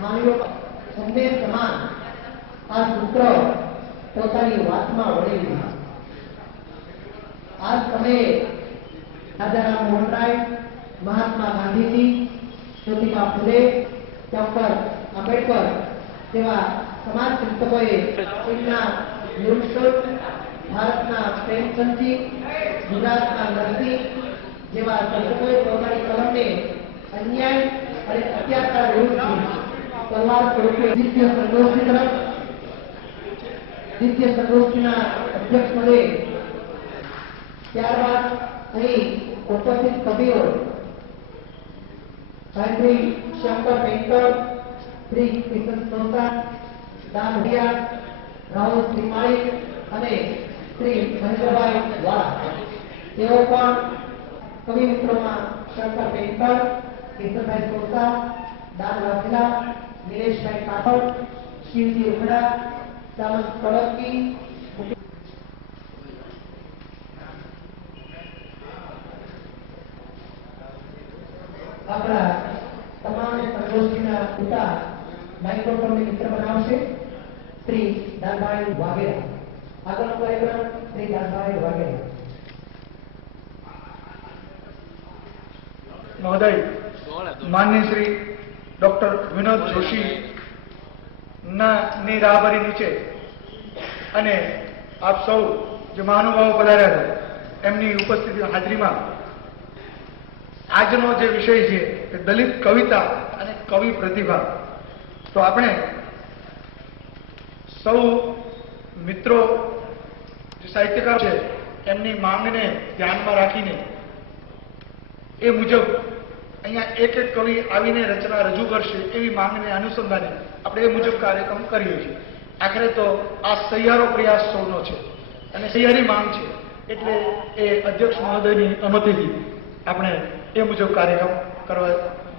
માનવીય સંદેશ સમાન આ સૂત્ર પોતાની વાતમાં વળી લીધા। આ સમયે રાજારામ મોહન રાય, મહાત્મા ગાંધીજી, જ્યોતિબા ફુલે, ડોક્ટર આંબેડકર જેવા સમાજ ચિંતકોએ તેમના નિરુત્સવ, ભારતના પ્રેમચંદજી, ગુજરાતના નરસિંહ જેવા ચિંતકોએ પોતાની કલમને અન્યાય અને અત્યાચાર વિરુદ્ધ તલવાર સ્વરૂપે દ્વિતીય સંગોષ્ઠી તરફ દ્વિતીય સંગોષ્ઠીના અધ્યક્ષ પદે ત્યારબાદ અહીં ઉપસ્થિત કવિઓ શ્રી શંકર પેન્ટર, શ્રી કિશન સોનતા, દાન ભૈયા, રાહુલ શ્રીમાળી અને શ્રી મહેન્દ્રભાઈ વાળા તેઓ પણ કવિ મિત્રોમાં શંકર પેન્ટર, કિશનભાઈ સોનતા, દાન વાઘેલા, નિલેશભાઈ કાઠોડ, શિવજી ઉખડા, સામંત સોલંકી, આપણા તમામ સંગોષ્ઠીના પિતા માઇક્રોફોનને મિત્ર બનાવશે શ્રી દાનભાઈ વાઘેલા। આગળનો કાર્યક્રમ શ્રી દાનભાઈ વાઘેલા महोदय। माननीय श्री डॉक्टर विनोद जोशी ની રાહબરી નીચે અને આપ સૌ જે મહાનુભાવો પધાર્યા હતા એમની ઉપસ્થિતિ હાજરીમાં આજનો જે વિષય છે કે દલિત કવિતા અને કવિ પ્રતિભા, તો આપણે સૌ મિત્રો જે સાહિત્યકાર છે એમની માંગને ધ્યાનમાં રાખીને એ મુજબ અહીંયા એક એક કવિ આવીને રચના રજૂ કરશે એવી માંગને અનુસંધાને આપણે એ મુજબ કાર્યક્રમ કરીએ છીએ। આખરે તો આ સહિયારો પ્રયાસ સૌનો છે અને સહિયારી માંગ છે એટલે એ અધ્યક્ષ મહોદયની અનુમતિથી આપણે એ મુજબ કાર્યક્રમ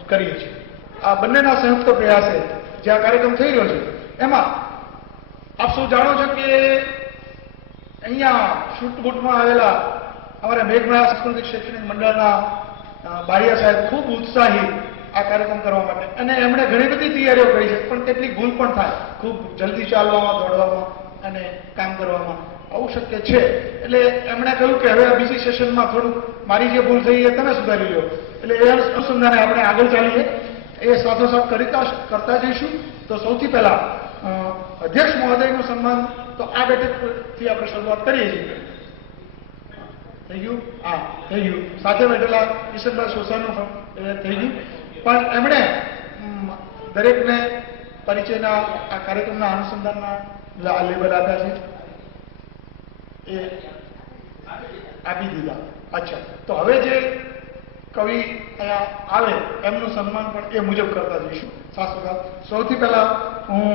કરીએ છીએ। આ બંનેના સંયુક્ત પ્રયાસે જે આ કાર્યક્રમ થઈ રહ્યો છે એમાં આપ સૌ જાણો છો કે અહીંયા શૂટબૂટમાં આવેલા અમારા મેઘમાળા સાંસ્કૃતિક શૈક્ષણિક મંડળના બારિયા સાહેબ ખૂબ ઉત્સાહી આ કાર્યક્રમ કરવા માટે, અને એમણે ઘણી બધી તૈયારીઓ કરી છે પણ કેટલીક ભૂલ પણ થાય, ખૂબ જલ્દી ચાલવામાં, દોડવામાં અને કામ કરવામાં આવું શક્ય છે। એટલે એમણે કહ્યું કે હવે આ બીજી સેશનમાં થોડું મારી જે ભૂલ થઈ એ તમે સુધારી લો, એટલે એ અનુસંધાને આપણે આગળ ચાલીએ, એ સાથોસાથ કરતા જઈશું। તો સૌથી પહેલા અધ્યક્ષ મહોદયનું સન્માન તો આ બેઠકથી આપણે શરૂઆત કરીએ છીએ। થઈ ગયું? હા, થઈ ગયું। સાથે બેઠેલા કિશનભાઈ સોસાનું થઈ ગયું, પણ એમણે દરેકને પરિચયના આ કાર્યક્રમના અનુસંધાનના લેબલ આપ્યા છે એ આપી દીધા। અચ્છા, તો હવે જે કવિ અહીંયા આવે એમનું સન્માન પણ એ મુજબ કરતા જઈશું સાથોસાથ। સૌથી પહેલા હું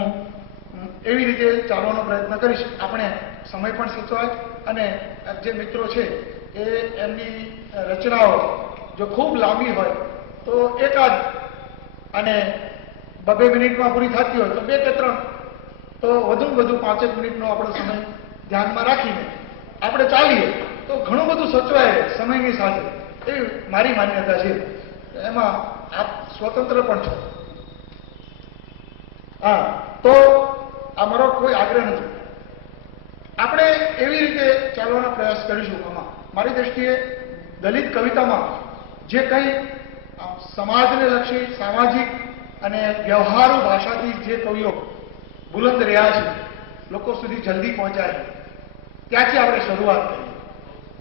એવી રીતે ચાલવાનો પ્રયત્ન કરીશ, આપણે સમય પણ સચવાય અને જે મિત્રો છે એ એમની રચનાઓ જો ખૂબ લાંબી હોય તો એકાદ અને 2 મિનિટમાં પૂરી થતી હોય તો 2 કે 3, તો વધુમાં વધુ 5 મિનિટનો આપણો સમય ધ્યાનમાં રાખીને આપણે ચાલીએ તો ઘણું બધું સચવાય સમયની સાથે, એવી મારી માન્યતા છે। એમાં આપ સ્વતંત્ર પણ છો। હા, તો આ મારો કોઈ આગ્રહ નથી, આપણે એવી રીતે ચાલવાનો પ્રયાસ કરીશું। આમાં મારી દ્રષ્ટિએ દલિત કવિતામાં જે કંઈ સમાજને લક્ષી, સામાજિક અને વ્યવહારુ ભાષાથી જે કવિઓ બુલંદ રહ્યા છે, લોકો સુધી જલ્દી પહોંચાય, ત્યાંથી આપણે શરૂઆત કરીએ।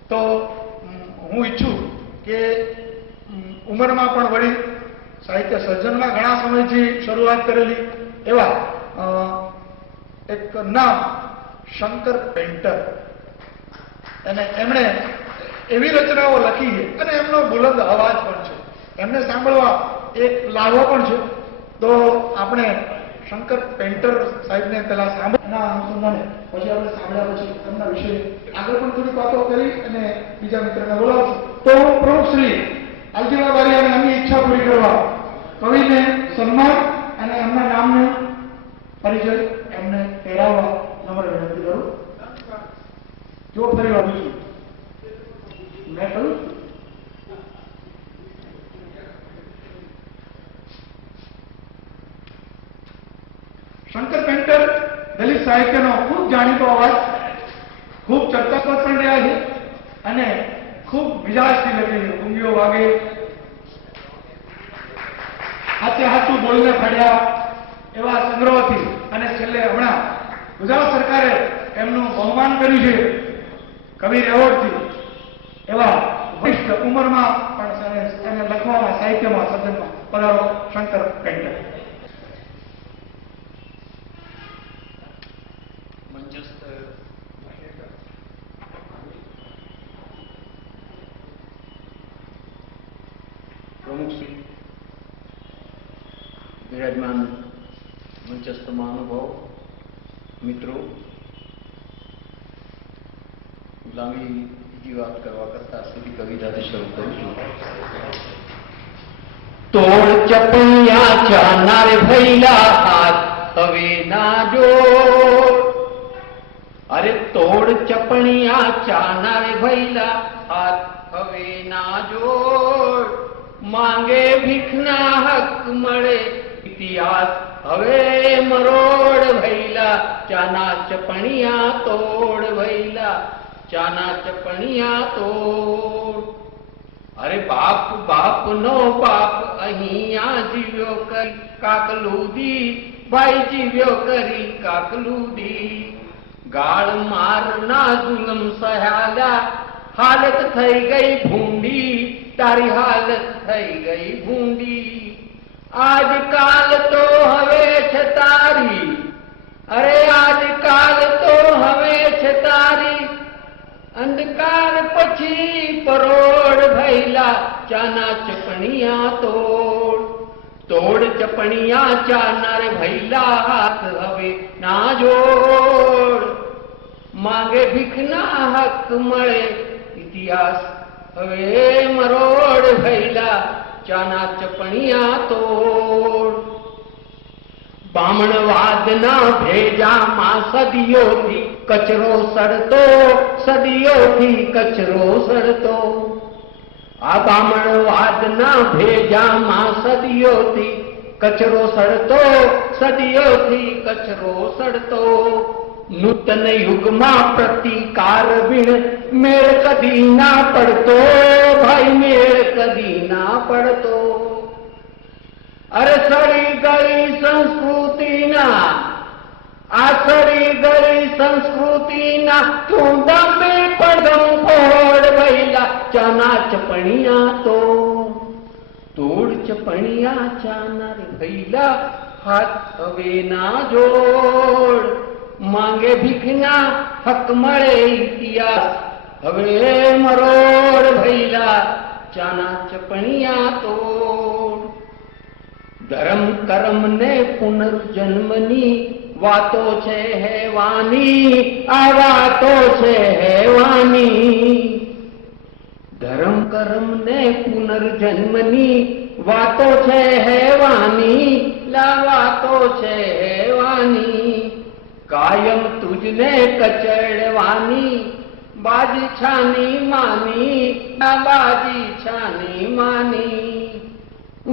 તો હું ઈચ્છું કે ઉંમરમાં પણ વળી સાહિત્ય સર્જનમાં ઘણા સમયથી શરૂઆત કરેલી એવા એક નામ શંકર પેન્ટર, અને એમણે એવી રચનાઓ લખી છે અને એમનો બુલંદ અવાજ પણ છે, એમને સાંભળવા એક લાવો પણ છે। તો આપણે શંકર પેન્ટર સાહેબને પહેલા સાંભળના અનુસંધાને પછી આપણે સાંભળ્યા પછી એમના વિશે આગળ પણ થોડી વાતો કરી અને બીજા મિત્રને બોલાવશું। તો હું પ્રમુખ શ્રી આલજીભાઈ બારિયાની એમની ઈચ્છા પૂરી કરવા કવિને સન્માન અને એમના નામનો પરિચય એમને કરાવવા નમ્ર વિનંતી કરું। જો ફરી વાંધું છું મેં કહ્યું શંકર પેન્ટર દલિત સાહિત્યનો ખૂબ જાણીતો અવાજ, ખૂબ ચર્ચાસ્પદ પણ રહ્યા છે અને ખૂબ મિજાજથી લખેલી ઊંઘીઓ વાગે, હાથે હાથું બોલને ફાડ્યા એવા સંગ્રહોથી અને છેલ્લે હમણાં ગુજરાત સરકારે એમનું બહુમાન કર્યું છે કબીર એવોર્ડથી, એવા વરિષ્ઠ ઉંમરમાં પણ એને લખવામાં, સાહિત્યમાં, સર્જનમાં પધારો શંકર પેન્ટર. મંચસ્થ પ્રમુખ શ્રી, બિરાજમાન મંચસ્થ મહાનુભાવ, મિત્રો, લાંબી બીજી વાત કરવા કરતા સીધી કવિતાથી શરૂ કરું છું. તોડ ચપૈયા ચાનાર ભૈલા હાથ હવે ના જોડ, અરે તોડ ચપણિયા ચાનાર ભૈલા હાથ હવે ના જોડ, માંગે ભીખના હક મળે ઇતિહાસ હવે મરોડ ભૈલા, ચાના ચપણિયા તોડ ભૈલા, ચાના ચપણિયા તોડ. અરે બાપ બાપ નો બાપ અહીંયા જીવ્યો કરી કાકલુદી, ભાઈ જીવ્યો કરી કાકલુદી, ગાળ મારના જુલમ સહ્યાલા, હાલત થઈ ગઈ ભૂંડી, તારી હાલત થઈ ગઈ ભૂંડી. આજકાલ તો હવે છે તારી, અરે આજકાલ તો હવે છે તારી, અંધકાર પછી પરોડ ભૈલા, ચાના ચપણિયા તોડ. તોડ ચપણિયા ચાના રે ભૈલા હાથ હવે ના જોડ, માંગે ભીખના હક મળે ઇતિહાસ હવે મરોડ ભૈલા, ચાના ચપણિયા તોડ. બામણવાદના ભેજામાં સદીઓથી કચરો સડતો, સદીઓથી કચરો સડતો. આ બામણવાદના ભેજામાં સદીઓથી કચરો સડતો, સદીઓથી કચરો સડતો. નૂતન યુગમાં પ્રતિકાર વિણ મેળ કદી ના પડતો, ભાઈ મેળ કદી ના પડતો. અરે સડી ગળી સંસ્કૃતિના, આ સડી ગળી સંસ્કૃતિના તું દમે પડમ ફોડ ભૈલા, ચાના ચપણિયા તોડ. તોડ ચપણિયા ચાના રે ભૈલા હાથ હવે ના જોડ, માંગે ભીખના હક મળે ઇતિહાસ હવે મરોડ ભૈલા, ચાના ચપણિયા તોડ. ધર્મ કર્મ ને પુનર્જન્મની વાતો છે હેવાની, આ વાતો છે હેવાની. ધર્મ કર્મ ને પુનર્જન્મની વાતો છે હેવાની, લા વાતો છે હેવાની. કાયમ તુજને કચડવાની, બાજી છાની માની, બાજી છાની માની.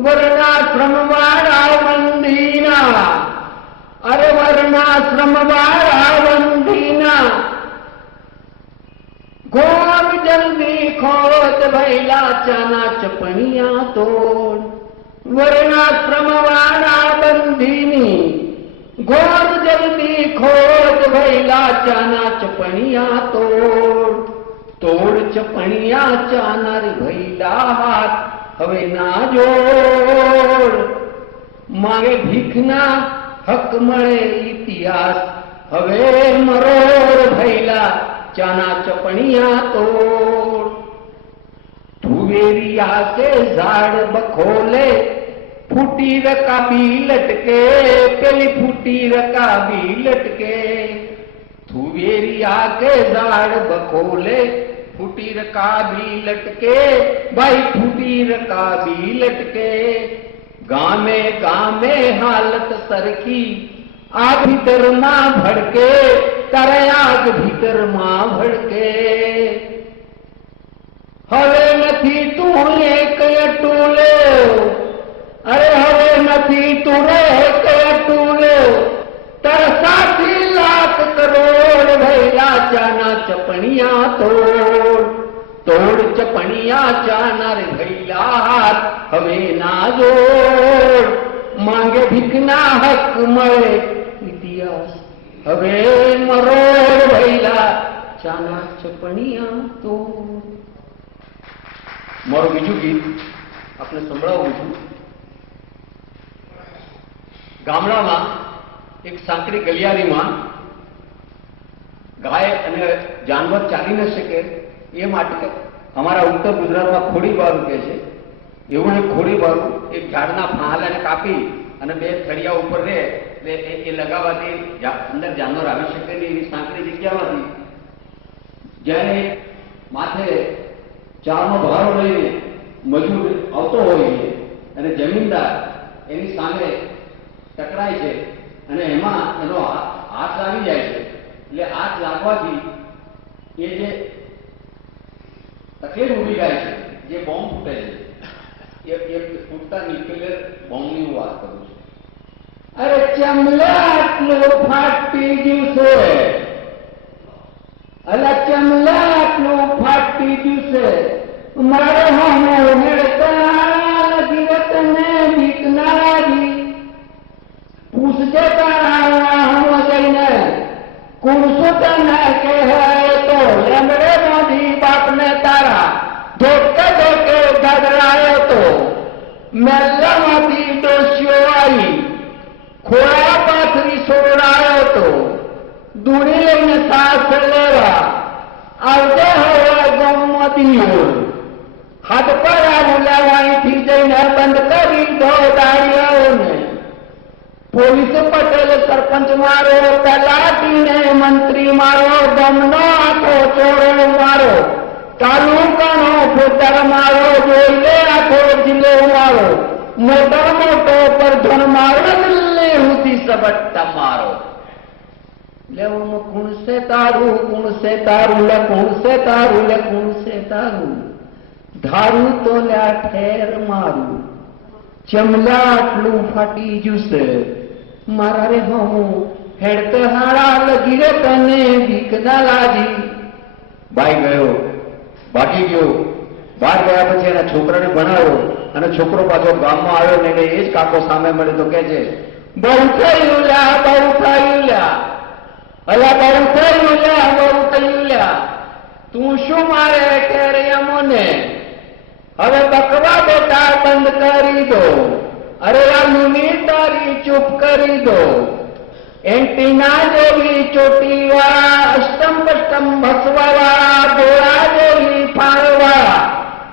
વર્ણાશ્રમ વાળા વંદીના, અરે વર્ણાશ્રમ વાળા વંદીના, ઘોર જલ્દી ખોત ભૈલા, ચાના ચપણિયા તોડ. વર્ણાશ્રમ વાળા બંધીની ઘોર જલ્દી ખોત ભૈલા, ચાના ચપણિયા તોડ. તોડ ચપણિયા ચાના રે ભૈલા હાથ હવે ના જોડ, માંગે ભીખના હક મળે ઇતિહાસ હવે મરોડ ભૈલા, ચાના ચપણિયા તોડ. તુવેરિયા કે ઝાડ બખોલે, ફૂટી રકાબી લટકે, પેલી ફૂટી રકાબી લટકે. તુવેરિયા કે ઝાડ બખોલે, फूटी रकाबी लटके, भाई फूटी रकाबी लटके. गामे गामे हालत सरकी, आग भीतर मां भड़के, तारे आग भीतर मां भड़के. हवे नथी तू एक अटूले, अरे हवे नथी तू एक अटूले, ચાના ચપણિયા તોડ, તોડ ચપણિયા ચાના રે ભૈલા હાથ હવે ના જોડ, માંગે ભીખના હક મળે ઇતિહાસ હવે મરોડ ભૈલા ચાના ચપણિયા તોડ. મારું બીજું ગીત આપણે સંભળાવું છું. ગામડામાં એક સાંકડી ગલિયારીમાં ગાય અને જાનવર ચાલી ન શકે એ માટે અમારા ઉત્તર ગુજરાતમાં ખોડીબારું કહે છે. એવું એક ખોડીબારું એક ઝાડના ફાંલાને કાપી અને બે થળિયા ઉપર રહે એટલે એ લગાવવાથી અંદર જાનવર આવી શકે નહીં એવી સાંકડી જગ્યામાંથી જ્યારે માથે ચારનો ભારો લઈને મજૂર આવતો હોય છે અને જમીનદાર એની સામે ટકરાય છે અને એમાં એનો હાથ લાગી જાય છે. એટલે હાથ લાગવાથી એ જે તકલીફ ઉભી જાય છે, જે બોમ્બ ફૂટે છે એ ફૂટતા ન્યુક્લિયર બોમ્બની હું વાત કરું છું. અરે ચમલાટલું ફાટી ગયું છે, અલા ચમલાટલું ફાટી ગયું છે, મારે હમો મેળતા જીવતને બીક ના લાગી, પૂછજે તારા હમો જઈને કુણસો તને કહે તો લેમડે મોદી બાપને તારા ધોકે ધોકે ગડરાયો તો મેલ્લામાંથી ડોસ્યો આવી ખોળા પાથરી સોરાયો તો દૂરી લઈને સાસ લેવા આવજે હવે ગમતી હાથ પર આવું લેવાઈથી જઈને બંધ કરી દો દાડીઓને. પોલીસ પટેલ સરપંચ મારો, તલાટીને મંત્રી મારો, ગમનો આખો ચોરો મારો, તાલુકાનો ફોટર મારો, જોઈ લે આખો જિલ્લો મારો, મોટો મોટો પરધન મારો, દિલ્હી સુધી સબટ્ટા મારો. લેવું કુણ સે તારું, કુણ સે તારું, લે કુણ સે તારું, લે કુણ સે તારું, ધારું તો લ્યા ઠેર મારું, ચમલાટલું ફાટી જુસે મારા રે હું હેડતે હાડા લગી રે તને બીક ના લાગી. ભાઈ ગયો, ભાગી ગયો. બહાર ગયા પછી એના છોકરાને ભણાવ્યો અને છોકરો પાછો ગામમાં આવ્યો ને એ જ કાકો સામે મળે તો કે છે બહુ થયું લ્યા, બહુ થયું લ્યા, અલા બહુ થયું લ્યા, બહુ થયું લ્યા, તું શું મારે કે રે અમોને હવે બકવા બેટા બંધ કરી દો, અરે આ મુની તારી ચૂપ કરી દો, એન્ટીના જેવી ચોટી વાળા, અષ્ટમ પષ્ટમ ભસવા વાળા, ગોળા જેવી ફાળવાળા,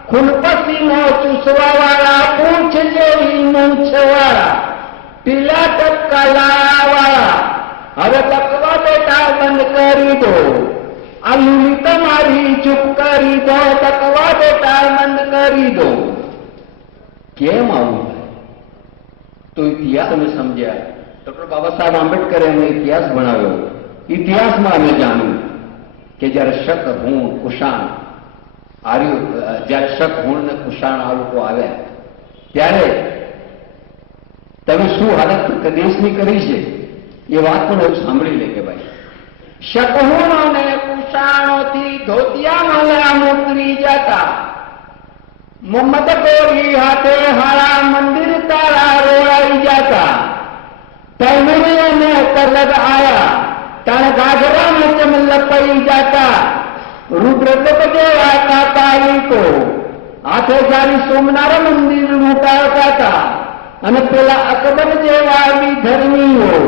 ખૂન પસીનો ચૂસવા વાળા, પૂંછ જેવી મૂંછ વાળા, પીલા ટપકા વાળા હવે બકવા બેટા બંધ કરી દો, આ મુની તમારી ચૂપ કરી દો, બકવા બેટા બંધ કરી દો. કેમ આવું? તો ઇતિહાસ અમે સમજ્યા. ડોક્ટર બાબા સાહેબ આંબેડકરે અમને ઇતિહાસ ભણાવ્યો. ઇતિહાસમાં અમે જાણ્યું કે જયારે શક, હુણ, કુષાણ જયારે શક, હુણ ને કુષાણ આ લોકો આવ્યા ત્યારે તમે શું હાલત દેશની કરી છે એ વાત પણ એવું સાંભળી લે કે ભાઈ શક, હુણ અને કુષાણોથી ધોતિયા માલા ઉતરી જતા, મોહમ્મદ ગોરી હાથે હારા મંદિર તારા રોડાઈ જતા, તૈમુરી અને તલગ આયા તાણ ગાજરા में चमल लपई जाता, रुद्रलोक जेवा कापालिको हाथे जारी सोमनाथ मंदिर लूटाता હતા અને પેલા અકબર જેવા વિધર્મીઓ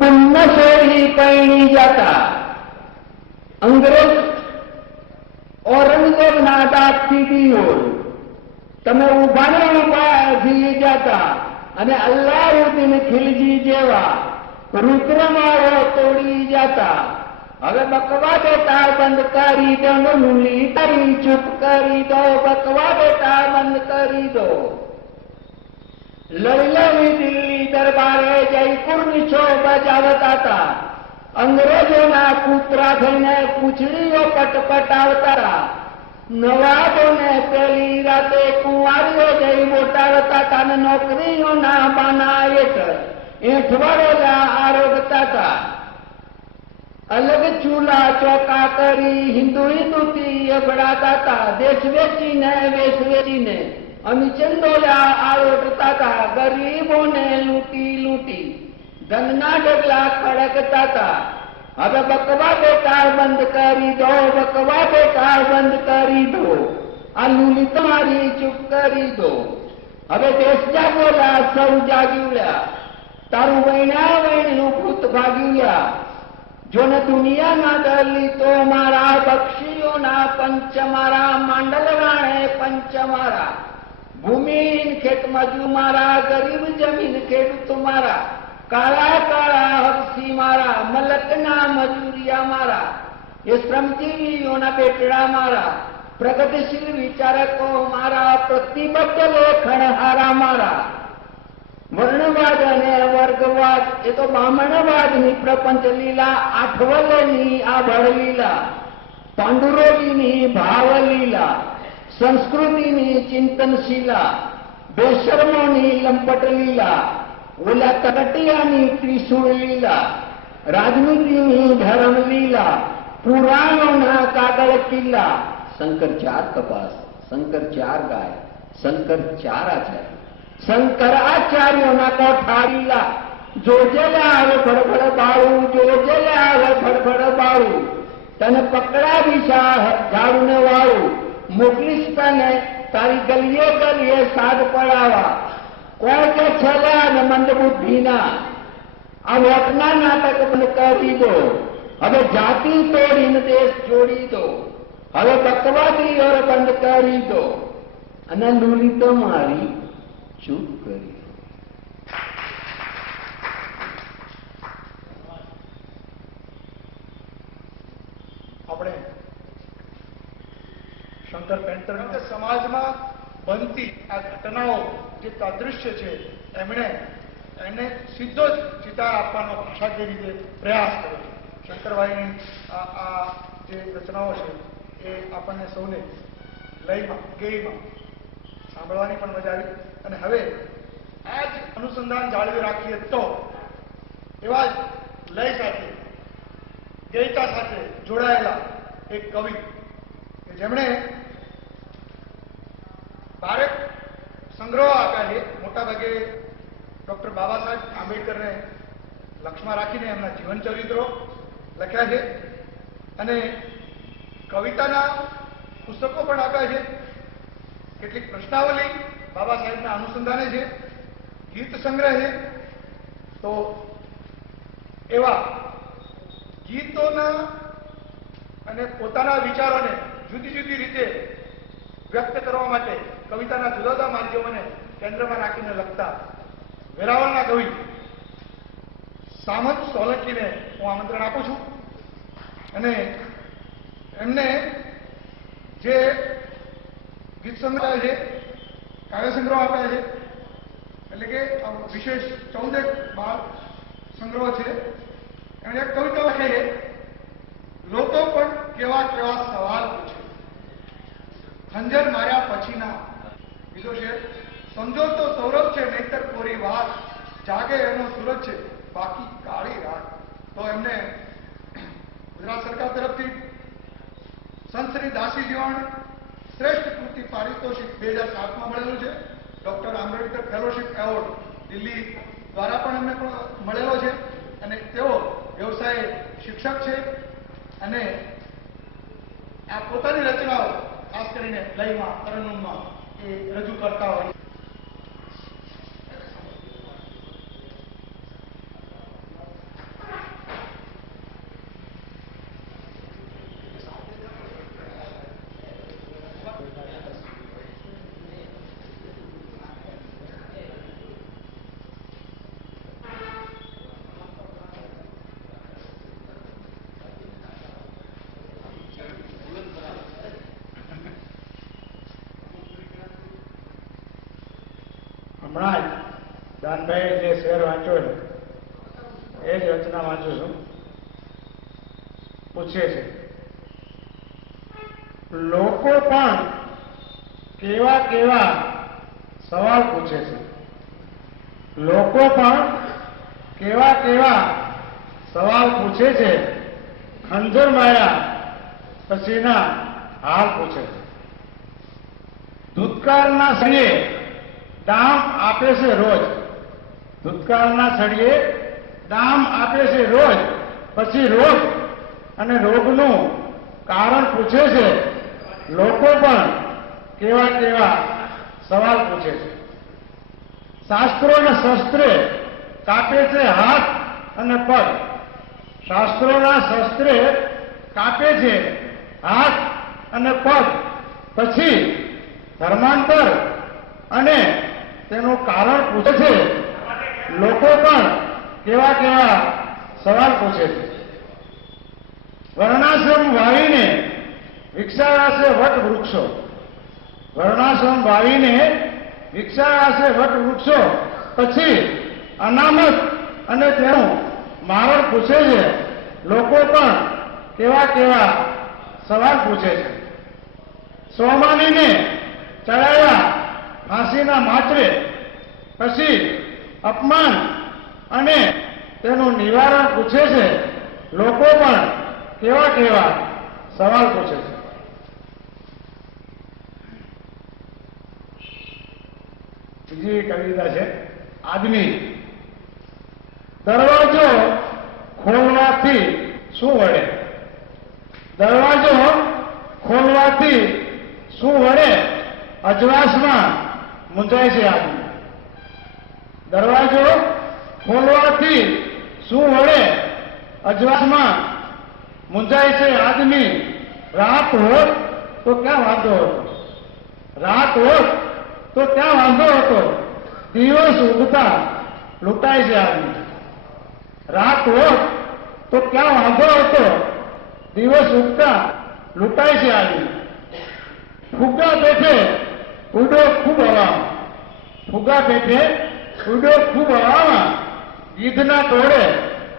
બંને શેરી પૈણી જતા. અંગ્રેજ ઔરંગઝેબના દાંતથી દીઓ તમે ઉભાને ઉભા થઈ જતા અને અલ્લાઉદ્દીન ખિલજી જેવા રુદ્રમાળો તોડી જતા. હવે બકવા બેટા બંધ કરી દો, મુલી તારી ચૂપ કરી દો, બકવા બેટા બંધ કરી દો. લઈ લેવી દિલ્હી દરબારે જયપુરની છો બજાવતા હતા, અંગ્રેજોના કૂતરા થઈને પૂંછડીઓ પટપટાવતા હતા, નવાબોને પેલી રાતે કુંવારીઓ જઈ મોટાવતા હતા અને નોકરીઓના બાના હેઠળ એઠવાડેલા આરોગતા હતા. અલગ ચૂલા ચોકા કરી હિન્દુ હિન્દુથી અબડાતા હતા. દેશ વેચીને વેશ વેચીને અમે ચંદોલા આરોટતા હતા. ગરીબોને લૂંટી લૂંટી ધનના ડગલા ખડકતા હતા. હવે બકવા બેકાર બંધ કરી દો, બકવા બેકાર બંધ કરી દો. આ લૂલી તમારી ચૂપ કરી દો. હવે દેશ જાગોલા સૌ જાગ્યુલ્યા. તારું વૈણા વૈણનું ભૂત ભાગ્યુલ્યા. જો ને દુનિયાના દલિતો મારા, પક્ષીઓના પંચ મારા, માંડલ રાણે પંચ મારા, ભૂમિન ખેત મજૂર મારા, ગરીબ જમીન ખેડૂત મારા, કાળા કાળા હબસી મારા, મલકના મજૂરિયા મારા, એ શ્રમજીવીઓના પેટડા મારા, પ્રગતિશીલ વિચારકો મારા, પ્રતિબદ્ધ લેખનહારા મારા. વર્ણવાદ અને વર્ગવાદ એ તો બ્રાહ્મણવાદની પ્રપંચ લીલા, આઠવલેની આભળ લીલા, પાંડુરોગીની ભાવ લીલા, સંસ્કૃતિની ચિંતનશીલા, બેશર્મોની લંપટ લીલા, ઓલા તકટિયાની ત્રિશૂળ લીલા, રાજનીતિની ધર્મ લીલા, પુરાણોના કાગળ કિલ્લા. શંકર ચાર કપાસ, શંકર ચાર ગાય, શંકર ચાર આચાર્ય, શંકર આચાર્યોના કોઠા લીલા. જોજેલા આવે ફડફડ બાળું, જોજેલા આવે ફડફડ બાળું, તને પકડાવી ઝાડુ ને વાળું, મોકલીશ તને તારી ગલીએ ગલીએ સાદ પડાવા. કોઈ કે છેલ્લા ને મંદબુદ્ધિના આ વોટના નાટક પણ કરી દો. હવે જાતિ તોડીને દેશ જોડી દો. હવે બકવાદી ઓર બંધ કરી દો અને લૂલી તમારી ચૂપ કરી. આપણે શંકર પેન્ટર સમાજમાં બનતી આ ઘટનાઓ જે તાદૃશ્ય છે એને સીધો જ ચિતાર આપવાનો ભાષાકીય રીતે પ્રયાસ કર્યો છે. શંકરભાઈની આ જે રચનાઓ છે એ આપણને સૌને લયમાં ગેયમાં સાંભળવાની પણ મજા આવી. અને હવે આ જ અનુસંધાન જાળવી રાખીએ તો એવા જ લય સાથે ગેયતા સાથે જોડાયેલા એક કવિ કે જેમણે ભારત સંગ્રહો આપ્યા છે. મોટાભાગે ડોક્ટર બાબા સાહેબ આંબેડકરને લક્ષમાં રાખીને એમના જીવન ચરિત્રો લખ્યા છે અને કવિતાના પુસ્તકો પણ આપ્યા છે. કેટલીક પ્રશ્નાવલી બાબા સાહેબના અનુસંધાને છે, ગીત સંગ્રહ છે. તો એવા ગીતોના અને પોતાના વિચારોને જુદી જુદી રીતે વ્યક્ત કરવા માટે કવિતાના જુદા જુદા માધ્યમોને કેન્દ્રમાં રાખીને લખતા વેરાવળના કવિ સામંત સોલંકીને હું આમંત્રણ આપું છું. અને એમને જે ગીત સંગ્રહ છે, કાવ્ય સંગ્રહ આપ્યા છે, એટલે કે વિશેષ 14 સંગ્રહો છે. એમણે એક કવિતા લખી છે, લોકો પણ કેવા કેવા સવાલ પૂછે, ખંજર માર્યા પછીના. બીજો છે, સમજો તો સૌરભ છે નહીતર કોરી વાત, જાગે એનો સૂરજ છે બાકી કાળી રાત. તો એમને ગુજરાત સરકાર તરફથી સંત શ્રી દાસી જીવન શ્રેષ્ઠ કૃતિ પારિતોષિક 2007માં મળેલું છે. Doctor Ambedkar fellowship award Delhi દ્વારા પણ એમને મળેલો છે. અને તેઓ વ્યવસાય શિક્ષક છે અને આ પોતાની રચનાઓ ખાસ કરીને લયમાં તરન્નુમમાં એ રજૂ કરતા હોય. હમણાં જ દાનભાઈ જે શેર વાંચ્યો ને એ જ રચના વાંચું છું. પૂછે છે, લોકો પણ કેવા કેવા સવાલ પૂછે છે, લોકો પણ કેવા કેવા સવાલ પૂછે છે, ખંજર માયા પછીના હાલ પૂછે છે. ધૂતકારના સળિયે દામ આપે છે રોજ. ધૂતકારના સળિયે દામ આપે છે રોજ, પછી રોગ અને રોગનું કારણ પૂછે છે. લોકો પણ કેવા કેવા સવાલ પૂછે છે. શાસ્ત્રોના શસ્ત્રે કાપે છે હાથ અને પગ. શાસ્ત્રોના શસ્ત્રે કાપે છે હાથ અને પગ, પછી ધર્માંતર અને તેનું કારણ પૂછે છે. લોકો પણ કેવા કેવા સવાલ પૂછે છે. વર્ણાશ્રમ વાવીને વિકસાવ્યા છે વટ વૃક્ષો. વર્ણાશ્રમ વાવીને વિકસાવ્યા છે વટ વૃક્ષો, પછી અનામત અને તેનું મારણ પૂછે છે. લોકો પણ કેવા કેવા સવાલ પૂછે છે. સ્વમાનીને ચડાયા ફાંસીના માત્રે, પછી અપમાન અને તેનું નિવારણ પૂછે છે. લોકો પણ કેવા કેવા સવાલ પૂછે છે. બીજી કવિતા છે આદમી. દરવાજો ખોલવાથી શું વળે? દરવાજો ખોલવાથી શું વળે? અજવાસમાં મૂંઝાય છે આદમી. દરવાજો ખોલવાથી શું વળે? અજવાસમાં મૂંઝાય છે આદમી. રાત હોત તો ક્યાં વાંધો હતો? રાત હોત તો ક્યાં વાંધો હતો? દિવસ ઉગતા લૂંટાય છે આદમી. રાત હોત તો ક્યાં વાંધો હતો? દિવસ ઉગતા લૂંટાય છે આદમી. ફુગ્ગા પેઠે ઉડો ખૂબ હવામાં. ફુગ્ગા પેઠે ઉડો ખૂબ હવામાં. ગીધના ટોળે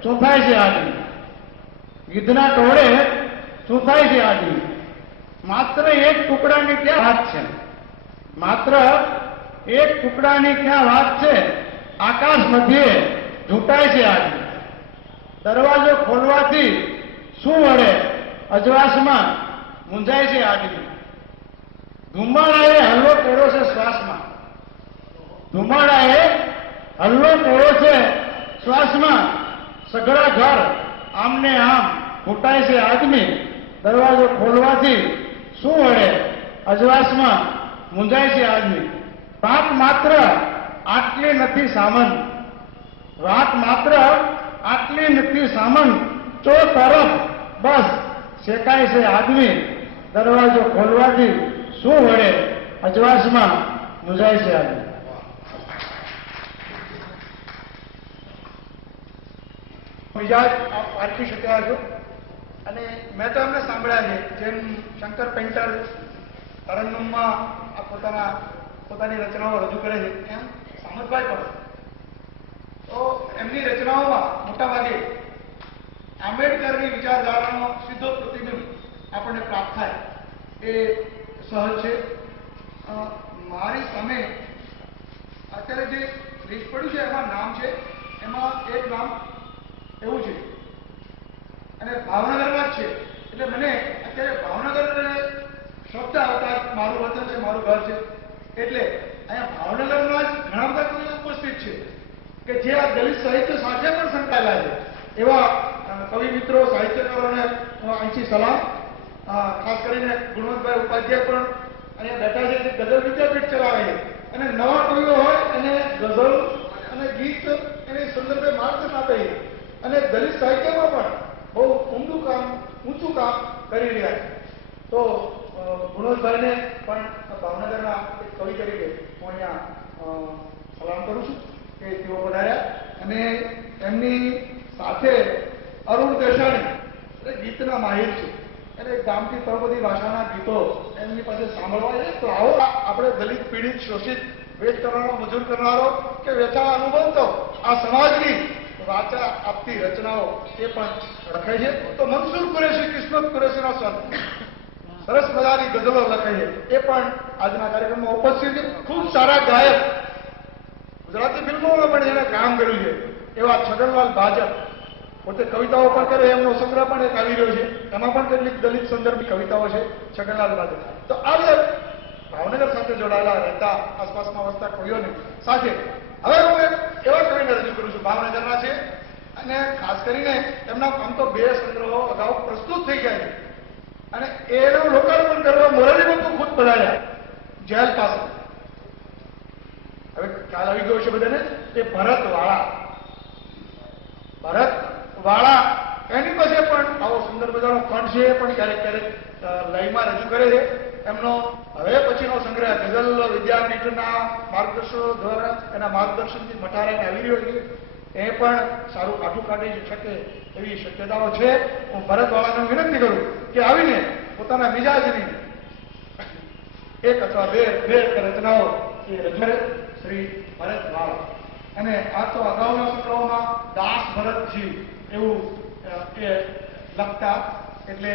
ચૂંથાય છે આદમી. ગીધના ટોળે ચૂંથાય છે આદમી. માત્ર એક ટુકડાની ક્યાં વાત છે? માત્ર એક ટુકડાની ક્યાં વાત છે? આકાશ મધ્યે ઝૂંટાય છે આદમી. દરવાજો ખોલવાથી શું વળે? અજવાસમાં મૂંઝાય છે આદમી. ધુમાડાએ હલ્લો કર્યો છે શ્વાસમાં. ધુમાડાએ હલ્લો કર્યો છે શ્વાસમાં. સઘળા ઘર આમને આમ ફૂટાય છે આદમી. દરવાજો ખોલવાથી શું વળે? અજવાસમાં મૂંઝાય છે આદમી. વાત માત્ર આટલી નથી સામન. વાત માત્ર આટલી નથી સામન. ચો તરફ બસ શેકાય છે આદમી. દરવાજો ખોલવાથી શું વળે? અજવાસમાં મૂંઝાય છે આદમી. મિજાજ આપ પારખી શક્યા છો. અને મેં તો એમને સાંભળ્યા છે, જેમ શંકર પેન્ટર તરન્નુમમાં આ પોતાની રચનાઓ રજૂ કરે છે, એમ સામતભાઈ પણ. તો એમની રચનાઓમાં મોટાભાગે આંબેડકરની વિચારધારાનો સીધો પ્રતિબિંબ આપણને પ્રાપ્ત થાય એ સહજ છે. મારી સામે અત્યારે જે લિસ્ટ પડ્યું છે એમાં નામ છે, એમાં એક નામ એવું છે અને ભાવનગરમાં જ છે. એટલે મને અત્યારે ભાવનગર શબ્દ આવતા, મારું વતન છે, મારું ઘર છે, એટલે અહીંયા ભાવનગરમાં જ ઘણા બધા કવિઓ ઉપસ્થિત છે કે જે આ દલિત સાહિત્ય સાથે પણ સંકળાયેલા છે. એવા કવિ મિત્રો, સાહિત્યકારોને અહીંથી સલામ. ખાસ કરીને ગુણવંતભાઈ ઉપાધ્યાય પણ અહીંયા બેઠા છે, જે ગઝલ વિદ્યાપીઠ ચલાવે છે અને નવા કવિઓ હોય એને ગઝલ અને ગીત એને સંદર્ભે માર્ગદર્શન આપે છે. અને દલિત સાહિત્યમાં પણ બહુ ઊંડું કામ, ઊંચું કામ કરી રહ્યા છે. તો ગુણવંતભાઈને પણ ભાવનગરના એક કવિ તરીકે હું અહીંયા સલામ કરું છું કે તેઓ પધાર્યા. અને એમની સાથે અરુણ દેસાણી એટલે ગીતના માહિર છે, એટલે ગામથી તળપદી ભાષાના ગીતો એમની પાસે સાંભળવા છે. તો આવો આપણે દલિત પીડિત, શોષિત, વેચ કરવાનો, મજૂર કરનારો કે વેચા અનુભવતો આ સમાજની વાચા આપતી રચનાઓ એ પણ લખાય છે. તો મંસૂર કુરેશી, કિસ્મત કુરેશીના સંત સરસ મજાની ગઝલો લખાય છે, એ પણ આજના કાર્યક્રમમાં ઉપસ્થિત છે. ખૂબ સારા ગાયક, ગુજરાતી ફિલ્મોમાં પણ જેને કામ કર્યું છે એવા છગનલાલ ભાજપ પોતે કવિતાઓ પણ કરે, એમનો સંગ્રહ પણ એક આવી રહ્યો છે, એમાં પણ કેટલીક દલિત સંદર્ભી કવિતાઓ છે છગનલાલ બાદે. તો આ રીતે ભાવનગર સાથે જોડાયેલા રહેતા આસપાસમાં વસતા કવિઓને સાથે હવે હું એક એવા કવિને રજૂ કરું છું, ભાવનગરના છે અને ખાસ કરીને એમના આમ તો 2 સંગ્રહો અગાઉ પ્રસ્તુત થઈ ગયા છે અને એનું લોકાર્પણ કરવા મોરારી બાપુ ખુદ પધાર્યા જેલ પાસે. હવે ખ્યાલ આવી ગયો છે બધાને કે ભરતવાળા એની પાસે પણ આવો સુંદર મજાનો ખંડ છે, પણ ક્યારેક ક્યારેક લયમાં રજૂ કરે છે. એમનો હવે પછીનો સંગ્રહ ગઝલ વિદ્યાપીઠના માર્ગદર્શકો દ્વારા એના માર્ગદર્શનથી મટારાને આવી રહ્યો છે. એ પણ સારું કાઠું કાઢી શકે એવી શક્યતાઓ છે. હું ભરતવાળાને વિનંતી કરું કે આવીને પોતાના મિજાજની 1 અથવા 2 રચનાઓ એ રજૂ શ્રી ભરતવાળા. અને આ તો અગાઉના સંગ્રહોમાં દાસ ભરતજી એવું એ લખતા, એટલે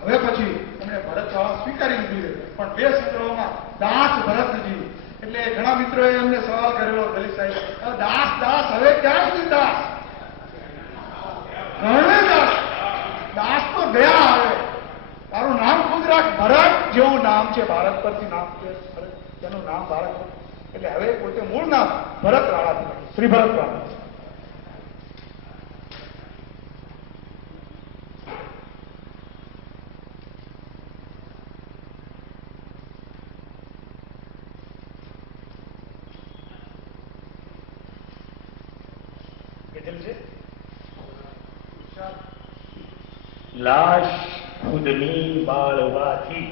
હવે પછી એમણે ભરતવાળા સ્વીકારી લીધું છે, પણ 2 સંગ્રહોમાં દાસ ભરતજી. એટલે ઘણા મિત્રોએ એમને સવાલ કરેલો, દલિત સાહેબ, દાસ હવે ક્યાં સુધી દાસ? ઘણે દાસ તો ગયા. હવે તારું નામ ખુદ રાખ, ભરત જેવું નામ છે, ભારત પરથી નામ છે, તેનું નામ ભારત. એટલે હવે પોતે મૂળ નામ ભરતવાળા, શ્રી ભરતવાળા. લાશ ખુદની બાળવાથી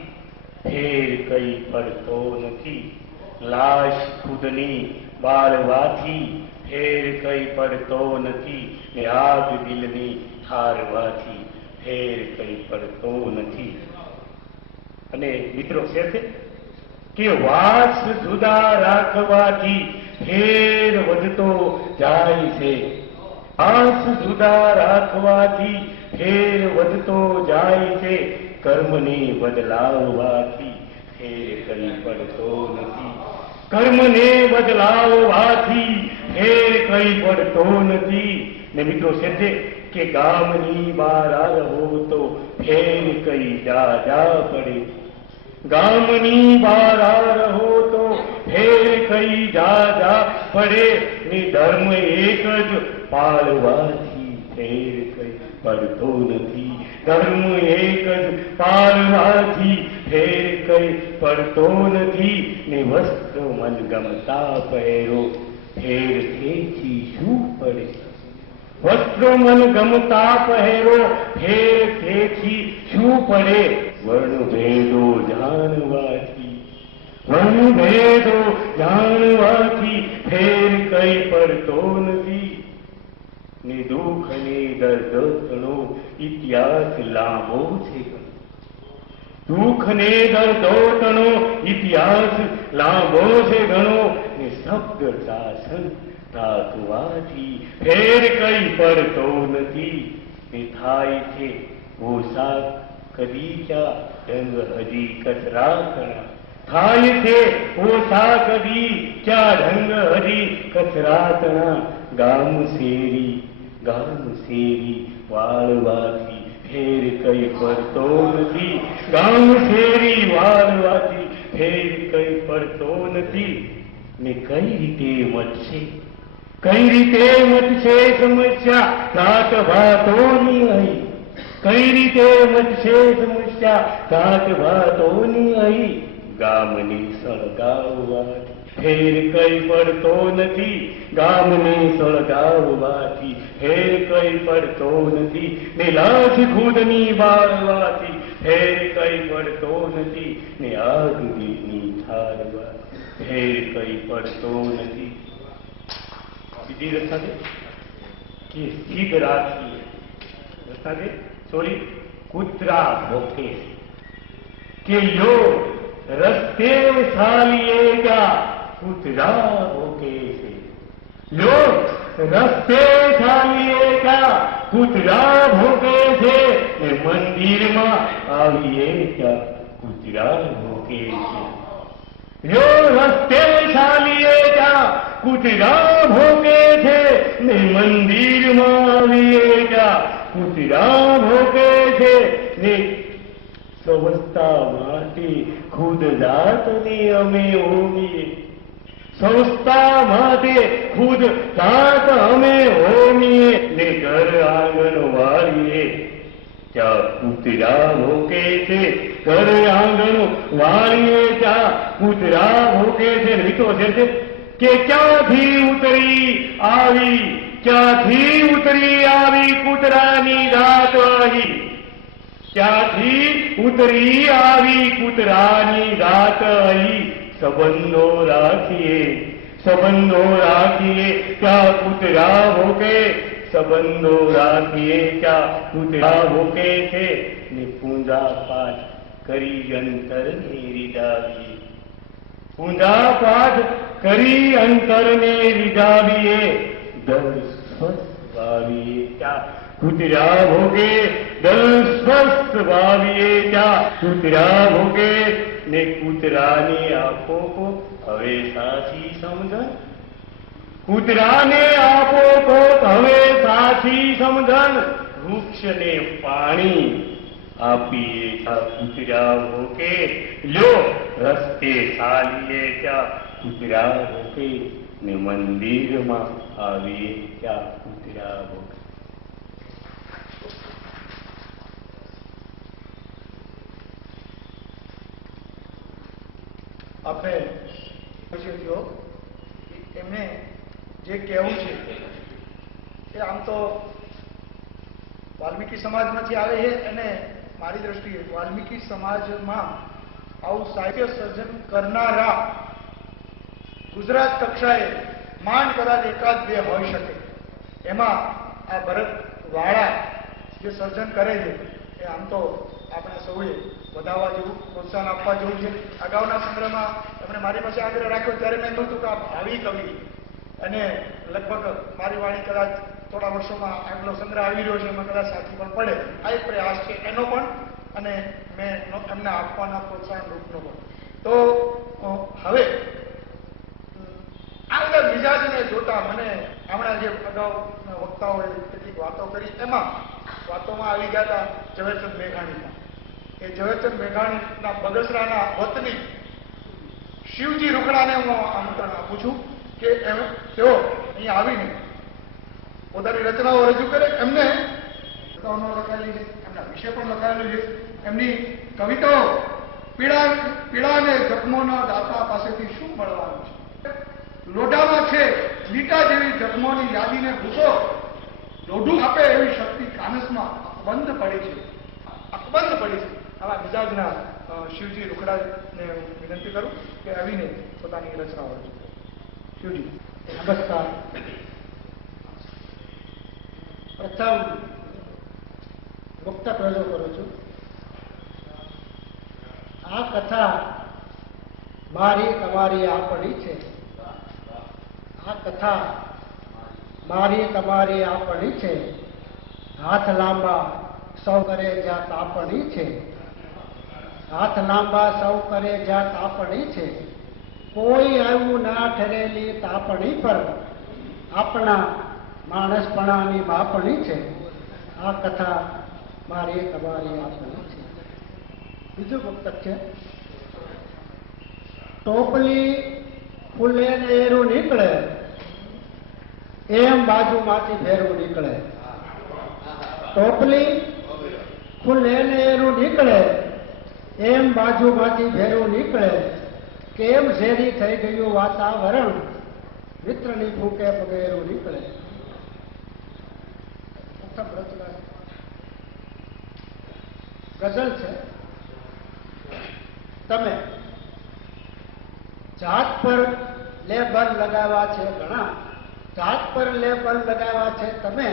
ફેર કઈ પડતો નથી. લાશ ખુદની બાળવાથી ફેર કઈ પડતો નથી. ને આગ દિલની ઠારવાથી ફેર કઈ પડતો નથી. અને મિત્રો છે કે વાસ જુદા રાખવાથી ફેર વધતો જાય છે. આસ જુદા રાખવાથી ફેર વધતો જાય છે. કર્મને બદલાવવાથી ફેર કઈ પડતો નથી. કર્મને બદલાવવાથી ફેર કઈ પડતો નથી. ને મિત્રો છે કે ગામની બહાર રહો તો ફેર કઈ જા પડે. ગામની બહાર રહો તો ફેર કઈ જા પડે. ને ધર્મ એક જ પાળવાથી ફેર કઈ પડતો નથી. ધર્મ એક જ પાળવાથી ફેર કઈ પડતો નથી. ને વસ્ત્ર મનગમતા પહેરો ફેર થી શું પડે. વસ્ત્ર મનગમતા પહેરો ફેર થી શું પડે. વર્ણભેદો જાણવાથી ફેર કઈ પડતો નથી. ને દુઃખ ને દર્દનો ઇતિહાસ લાંબો છે. દુઃખ ને દર્દોનો ઇતિહાસ લાંબો છે ઘણો. ને શબ્દ શાસન રાખવાથી ફેર કઈ પડતો નથી. ને થાય છે પોશાક કદી ક્યાં રંગ હજી કચરાટણા. થાય છે પોશાક કદી ક્યાં રંગ હજી કચરાટણા. ગામ શેરી વાળવાથી ફેર કઈ પડતો નથી. ગામ શેરી વાળવાથી ફેર કઈ પડતો નથી. ને કઈ રીતે મટશે સમસ્યા રાત ભાતોની અહીં. કઈ રીતે મટશે સમસ્યા રાત ભાતોની અહીં. ગામની સળગાવવાથી ફેર કઈ પડતો નથી. ગામની સળગાવવાથી ફેર કઈ પડતો નથી. ને લાશ ખુદની બાળવાથી ફેર કઈ પડતો નથી. ને આગ દિલની ઠારવાથી ફેર કઈ પડતો નથી. બીજી રસ્તા છે કે સીધ રાખીએ. રસ્તા છે સોરી કૂતરા ભોકે કે યો રસ્તે ચાલીએગા કૂતરા ભોકે છે. લો રસ્તે ચાલીએગા કૂતરા ભોકે છે. ને મંદિરમાં આવીએ ત્યાં કૂતરા ભોકે છે. યો રસ્તે ચાલીએગા કૂતરા ભોકે છે. ને મંદિરમાં આવીએ ત્યાં કૂતરા ભોગે છે ને સંસ્થા માટે ખુદ જાતને અમે હોમીએ. સંસ્થા માટે ખુદ જાત અમે હોમીએ ને ઘર આંગણ વાળીએ ત્યાં કૂતરા ભોગે છે. ઘર આંગણ વાળીએ ત્યાં કૂતરા ભોગે છે. મિત્રો છે કે ક્યાંથી ઉતરી આવી કૂતરાની રાત અહીં. ક્યાંથી ઉતરી આવી કૂતરાની રાત અહીં. સંબંધો રાખીએ ત્યાં કૂતરા ભોગે. સંબંધો રાખીએ ત્યાં કૂતરા ભોગે છે ને પૂજા પાઠ કરી અંતરને રીઝાવીએ. પૂજા પાઠ કરી અંતરને રીઝાવીએ. દલ સ્વસ્થ વાવીએ ત્યાં કૂતરા ભોગે. દલ સ્વસ્થ વાવીએ ત્યાં કૂતરા ભોગે ને કૂતરાને આપો હવે સાચી સમજણ. કૂતરાને આપો તો હવે સાચી સમજણ. વૃક્ષને પાણી આપીએ ત્યાં કૂતરા ભોગે. લ્યો રસ્તે ચાલીએ ત્યાં કૂતરા ભોગે ને મંદિરમાં આવીએ ત્યાં કૂતરા ભોગે. આપણે એમને જે કહેવું છે એ આમ તો વાલ્મીકી સમાજમાંથી આવે છે અને મારી દ્રષ્ટિએ વાલ્મીકી સમાજમાં આવું સાહિત્ય સર્જન કરનારા ગુજરાત કક્ષાએ માંડ કદાચ એકાદ બે હોઈ શકે. એમાં આ ભરત વાળા જે સર્જન કરે છે એ આમ તો આપણે સૌએ વધાવવા જેવું, પ્રોત્સાહન આપવા જેવું છે. અગાઉના સંગ્રહમાં એમણે મારી પાસે આગ્રહ રાખ્યો ત્યારે મેં કહ્યું કે આ ભાવિ કવિ અને લગભગ મારી વાણી કદાચ થોડા વર્ષોમાં આગલો સંગ્રહ આવી રહ્યો છે એમાં કદાચ સાચી પણ પડે. આ એક પ્રયાસ છે એનો પણ અને મેં એમને આપવાના પ્રોત્સાહન રૂપનો પણ. તો હવે આ બધા મિજાજને જોતા મને હમણાં જે અગાઉ વક્તાઓએ કેટલીક વાતો કરી એમાં વાતોમાં આવી ગયા હતા ઝવેરચંદ મેઘાણીમાં. એ ઝવેરચંદ મેઘાણીના બગસરાના વતની શિવજી રૂખડાને હું આમંત્રણ આપું છું કે તેઓ અહીંયા આવીને પોતાની રચનાઓ રજૂ કરે. એમને રચનાઓ લખાયેલી છે, એમના વિશે પણ લખાયેલું છે. એમની કવિતાઓ પીડા અને જખમોના દાતા પાસેથી શું મળવાનું છે. લોઢામાં છે લીટા જેવી જખમોની યાદીને ભૂસો, લોઢું આપે એવી શક્તિ કાનસમાં અકબંધ પડી છે. આવા મિજાજના શિવજી રૂખડાને વિનંતી કરું કે આવીને પોતાની રચનાઓ રજૂ કરે. શિવજી. નમસ્કાર. પ્રથમ મુક્તક રજૂ કરું છું. આ કથા મારી તમારી આપણી છે. આ કથા મારી તમારી આપણી છે. હાથ લાંબા સૌ કરે જ્યાં તાપણી છે. હાથ લાંબા સૌ કરે જ્યાં તાપણી છે. કોઈ આવ્યું ના ઠરેલી તાપણી પર આપણા માણસપણાની માપણી છે. આ કથા મારી તમારી આપણી છે. બીજું પુસ્તક છે. ટોપલી ફૂલે ને એરું નીકળે એમ બાજુમાંથી ભેરું નીકળે. ટોપલી ફૂલે ને એરું નીકળે એમ બાજુમાંથી ભેરું નીકળે. કેમ ઝેરી થઈ ગયું વાતાવરણ મિત્રની ફૂંકે પગેરું નીકળે. પ્રથમ રચના ગઝલ છે. તમે જાત પર લેબલ લગાવ્યા છે ઘણા. જાત પર લેબલ લગાવ્યા છે તમે.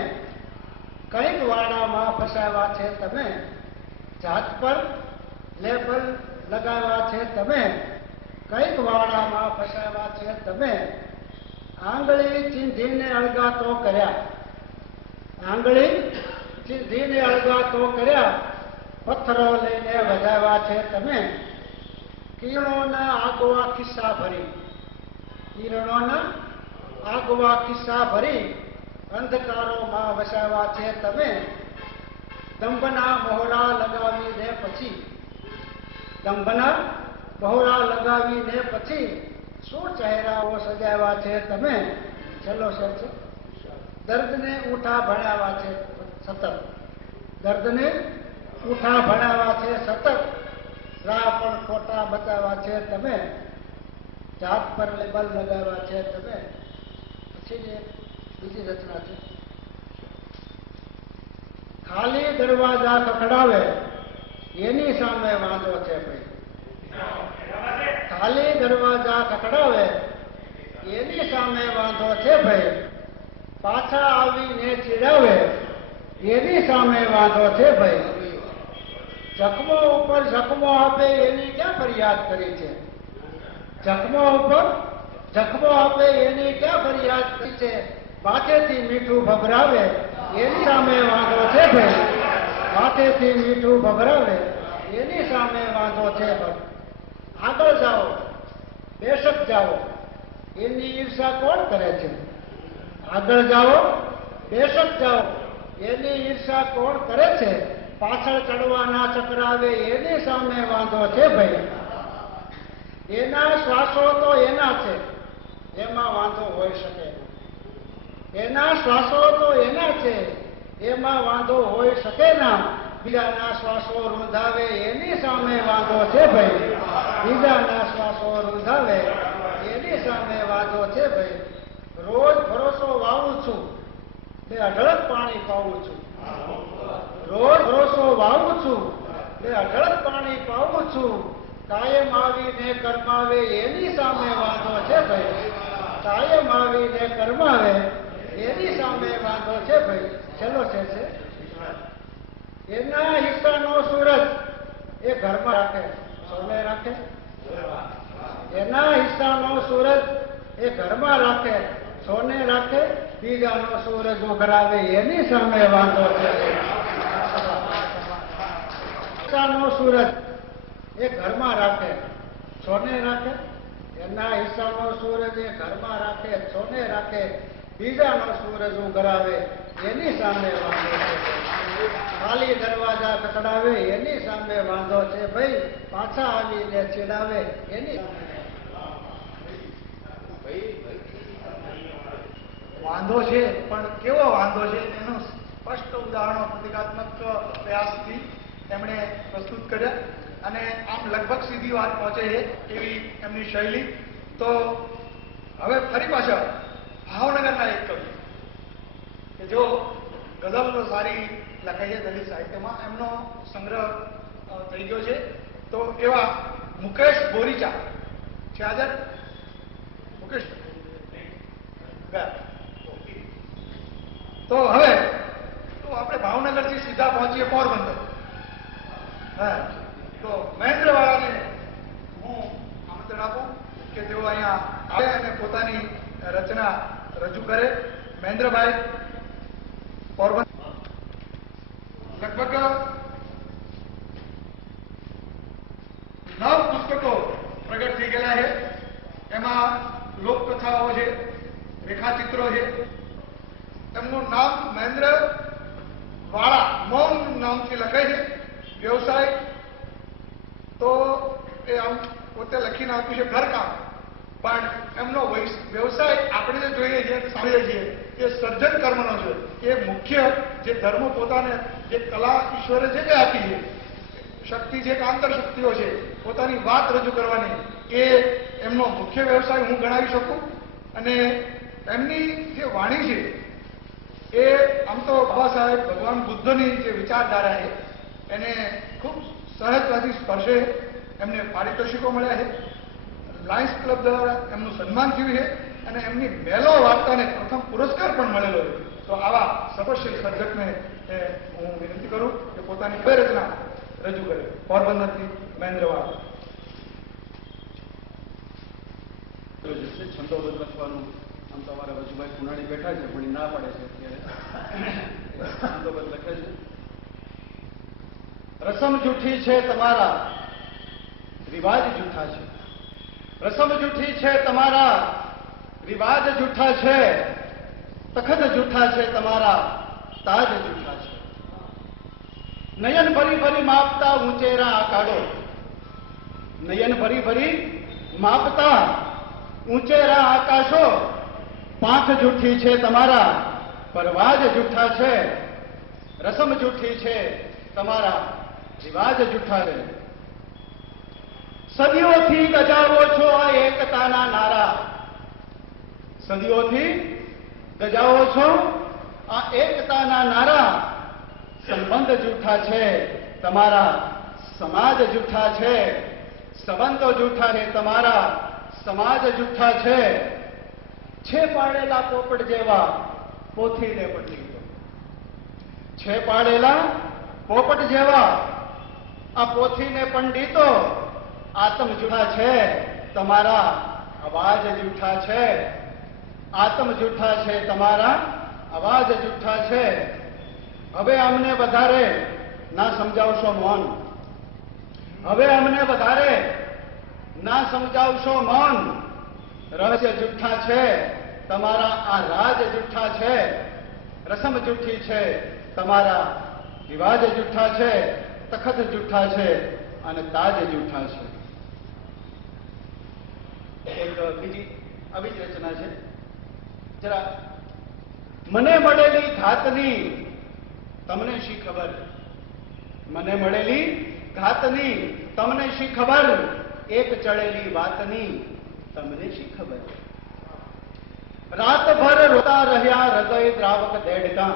કઈક વાડામાં ફસાવ્યા છે તમે. જાત પર લેબલ લગાવ્યા છે તમે. કઈક વાડામાં ફસાવ્યા છે તમે. આંગળી ચીંધીને અળગાતો કર્યા. આંગળી ચીંધીને અળગાતો કર્યા. પથ્થરો લઈને વધાવ્યા છે તમે. કિરણોના આગવા ખિસ્સા ભરી. કિરણોના આગવા ખિસ્સા ભરી અંધકારોમાં વસાવ્યા છે તમે, દંભના મોહરા લગાવીને પછી, દંભના મોહરા લગાવીને પછી શું ચહેરાઓ સજાવ્યા છે તમે. છેલ્લો શેર છે, દર્દને ઉઠા ભણાવ્યા છે સતત, દર્દને ઉઠા ભણાવ્યા છે સતત, રાહ પણ ખોટા બતાવ્યા છે તમે, જાત પર લેબલ લગાવ્યા છે તમે. પછી બીજી રચના છે, ખાલી દરવાજા ખખડાવે એની સામે વાંધો છે ભાઈ, ખાલી દરવાજા ખખડાવે એની સામે વાંધો છે ભાઈ, પાછા આવીને ચીડાવે એની સામે વાંધો છે ભાઈ, જખમો ઉપર જખમો આપે એની ક્યાં ફરિયાદ કરી છે, જખમો ઉપર જખમો આપે એની ક્યાં ફરિયાદ કરી છે, માથેથી મીઠું ભભરાવે એની સામે વાંધો છે ભાઈ, માથેથી મીઠું ભભરાવે એની સામે વાંધો છે ભાઈ. આગળ જાઓ બેશક જાઓ એની ઈર્ષા કોણ કરે છે, આગળ જાઓ બેશક જાઓ એની ઈર્ષા કોણ કરે છે, પાછળ ચડવાના ચકરાવે એની સામે વાંધો છે ભાઈ. એના શ્વાસો તો એના છે એમાં વાંધો હોઈ શકે, એના શ્વાસો તો એના છે એમાં વાંધો હોઈ શકે ના, બીજાના શ્વાસો રૂંધાવે એની સામે વાંધો છે ભાઈ, બીજાના શ્વાસો રૂંધાવે એની સામે વાંધો છે ભાઈ. રોજ ભરોસો વાવું છું બે અઢળક પાણી પાવું છું, રોજ ભરોસો વાવું છું બે અઢળક પાણી પાવું છું, કાયમ આવીને કરમાવે એની સામે વાંધો છે ભાઈ, કાયમ આવીને કરમાવે એની સામે વાંધો છે ભાઈ. છેલ્લો છે એના હિસ્સાનો સૂરજ એ ઘરમાં રાખે સોને રાખે, એના હિસ્સાનો સૂરજ એ ઘરમાં રાખે સોને રાખે, બીજાનો સૂરજ ઉઘરાવે એની સામે વાંધો છે. હિસ્સાનો સૂરજ એ ઘરમાં રાખે સોને રાખે, એના હિસ્સાનો સૂરજ એ ઘરમાં રાખે સોને રાખે, બીજાનો સૂરજ ઉઘરાવે એની સામે વાંધો છે. ખાલી દરવાજા ખખડાવે એની સામે વાંધો છે ભાઈ, પાછા આવીને ચીડાવે એની વાંધો છે પણ કેવો વાંધો છે એનું સ્પષ્ટ ઉદાહરણો પ્રતિકાત્મક પ્રયાસથી તેમણે પ્રસ્તુત કર્યા અને આમ લગભગ સીધી વાત પહોંચે છે એવી એમની શૈલી. તો હવે ફરી પાછા ભાવનગરના એક કવિ કે જો ગઝલ સારી લખે છે દલિત સાહિત્યમાં, એમનો સંગ્રહ થઈ ગયો છે. તો એવા મુકેશ બોરીચા છે હાજર? મુકેશ તો હવે તો આપણે ભાવનગરથી સીધા પહોંચીએ પોરબંદર. હા, તો મહેન્દ્રવાળાને હું આમંત્રણ આપું કે તેઓ અહીંયા આવે અને પોતાની રચના રજૂ કરે. મહેન્દ્રભાઈ પોરબંદર લગભગ 9 પુસ્તકો પ્રગટ થઈ ગયેલા છે. એમાં લોકકથાઓ છે, રેખાચિત્રો છે. એમનું નામ મહેન્દ્ર વાળા મૌન નામથી લખાય છે. વ્યવસાય તો એ આમ પોતે લખીને આપ્યું છે ઘરકામ, પણ એમનો વ્યવસાય આપણે જે જોઈએ છીએ સમજીએ છીએ એ સર્જન કર્મનો છે. એ મુખ્ય જે ધર્મ પોતાને જે કલા ઈશ્વરે જે કંઈ આપી છે, શક્તિ છે કે આંતર શક્તિઓ છે, પોતાની વાત રજૂ કરવાની, એ એમનો મુખ્ય વ્યવસાય હું ગણાવી શકું. અને એમની જે વાણી છે એ આમ તો બાબા સાહેબ ભગવાન બુદ્ધની જે વિચારધારા છે એને ખૂબ સહજતાથી સ્પર્શે. એમને પારિતોષિકો મળ્યા છે, લાયન્સ ક્લબ દ્વારા એમનું સન્માન થયું છે અને એમની મેલો વાર્તાને પ્રથમ પુરસ્કાર પણ મળેલો છે. તો આવા સર્વશ્રી સર્જકને હું વિનંતી કરું કે પોતાની કઈ રચના રજૂ કરે. પોરબંદરથી મહેન્દ્રવાળા. છંદોબદ્ધ લખવાનું આમ તો અમારા વજુભાઈ પુનાણી બેઠા છે પણ એ ના પાડે છે અત્યારે છંદોબદ્ધ લખે છે. રસમ જૂઠી છે તમારા રિવાજ જૂઠા છે, રસમ જૂઠી છે તમારા રિવાજ જૂઠા છે, તખત જૂઠા છે તમારા, તાજ જૂઠા છે. નયન ભરી ભરી માપતા ઊંચેરા આકાડો, નયન ભરી ભરી માપતા ઊંચેરા આકાશો. પાંખ જૂઠી છે તમારા, પરવાજ જૂઠા છે. રસમ જૂઠી છે તમારા, રિવાજ જૂઠા છે. સદીઓથી ગજાવો છો આ એકતાના નારા, સદીઓથી ગજાવો છો આ એકતાના નારા. સંબંધ જૂઠા છે તમારા, સમાજ જૂઠા છે. સંબંધો જૂઠા છે તમારા, સમાજ જૂઠા છે. છે પાડેલા પોપટ જેવા પોથીને પંડિતો, છે પાડેલા પોપટ જેવા આ પોથીને પંડિતો. આત્મ જૂઠા છે તમારા, અવાજ જૂઠા છે. આત્મ જૂઠા છે તમારા, અવાજ જૂઠા છે. હવે અમને વધારે ના સમજાવશો મૌન, હવે અમને વધારે ના સમજાવશો મૌન. રહસ્ય જૂઠા છે તમારા, આ રાજ જૂઠા છે. રસમ જૂઠી છે તમારા, રિવાજ જૂઠા છે. તખત જૂઠા છે અને તાજ જૂઠા છે. એક બીજી આવી જ રચના છે. જરા મને મળેલી ઘાતની તમને શી ખબર, મને મળેલી ઘાતની તમને શી ખબર. એક ચડેલી વાતની તમને શી ખબર. રાતભર રોતા રહ્યા હૃદય દ્રાવક દેડકા,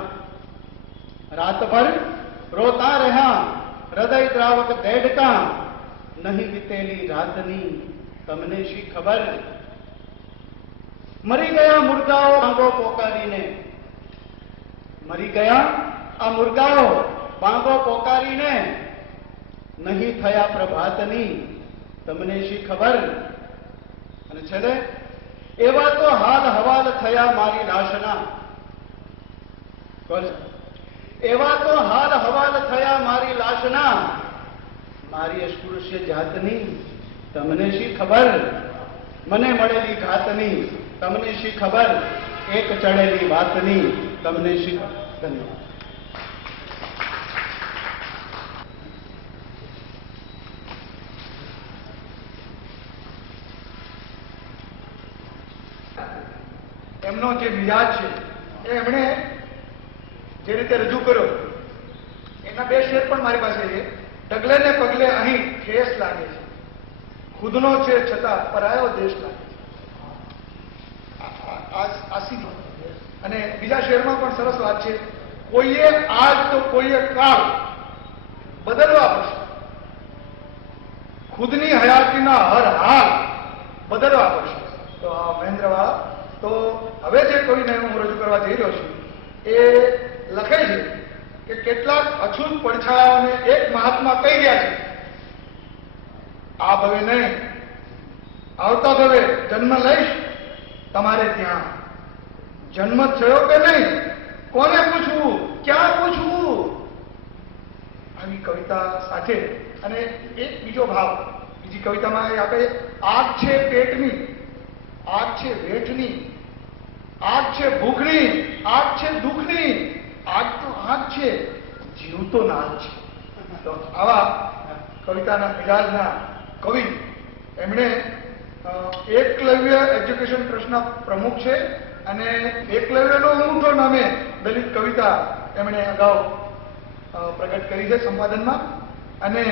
રાતભર રોતા રહ્યા હૃદય દ્રાવક દેડકા. નહીં વીતેલી રાતની તમને શી ખબર. મરી ગયા મુર્ગાઓ પાંગો પોકારીને, મરી ગયા આ મુર્ગાઓ પાંગો પોકારીને. નહીં થયા પ્રભાતની તમને શી ખબર. અને છેલ્લે એવા તો હાલ હવાલ થયા મારી લાશના, એવા તો હાલ હવાલ થયા મારી લાશના. મારી અસ્પૃશ્ય જાતની તમને શી ખબર. મને મળેલી ઘાતની તમને શી ખબર. એક ચડેલી વાતની તમને શી ખબર. ધન્યવાદ. એમનો જે મિજાજ છે એ એમણે જે રીતે રજૂ કર્યો, એના બે શેર પણ મારી પાસે છે. ડગલે ને પગલે અહીં ઠેસ લાગે છે, ખુદનો છે છતાં પરાયો દેશ લાગે છે. આ સીધો. અને બીજા શેરમાં પણ સરસ વાત છે. કોઈએ આજ તો કોઈએ કાળ બદલવા પડશે, ખુદની હયાતીના હર હાલ બદલવા પડશે. તો આ મહેન્દ્રવાળા, તો હવે જે કવિને હું રજૂ કરવા જઈ રહ્યો છું એ લખે છે કે કેટલાક અછૂત પડછાયાઓને એક મહાત્મા કહી ગયા છે, આ ભવે નહીં, આવતા ભવે જન્મ લઈશ તમારે ત્યાં. જન્મ થયો કે નહીં, કોને પૂછવું, ક્યાં પૂછવું. આવી કવિતા સાથે અને એક બીજો ભાવ બીજી કવિતામાં એ આપે. આગ છે પેટની, આગ છે વેઠની, આગ છે ભૂખની, આગ છે દુઃખની. આગ તો આગ છે, જીવ તો નાગ છે. તો આવા કવિતાના મિજાજના કવિ એમણે એકલવ્ય એજ્યુકેશન ટ્રસ્ટના પ્રમુખ છે અને એકલવ્યનો ઊંટો નામે દલિત કવિતા એમણે અગાઉ પ્રગટ કરી છે સંપાદનમાં. અને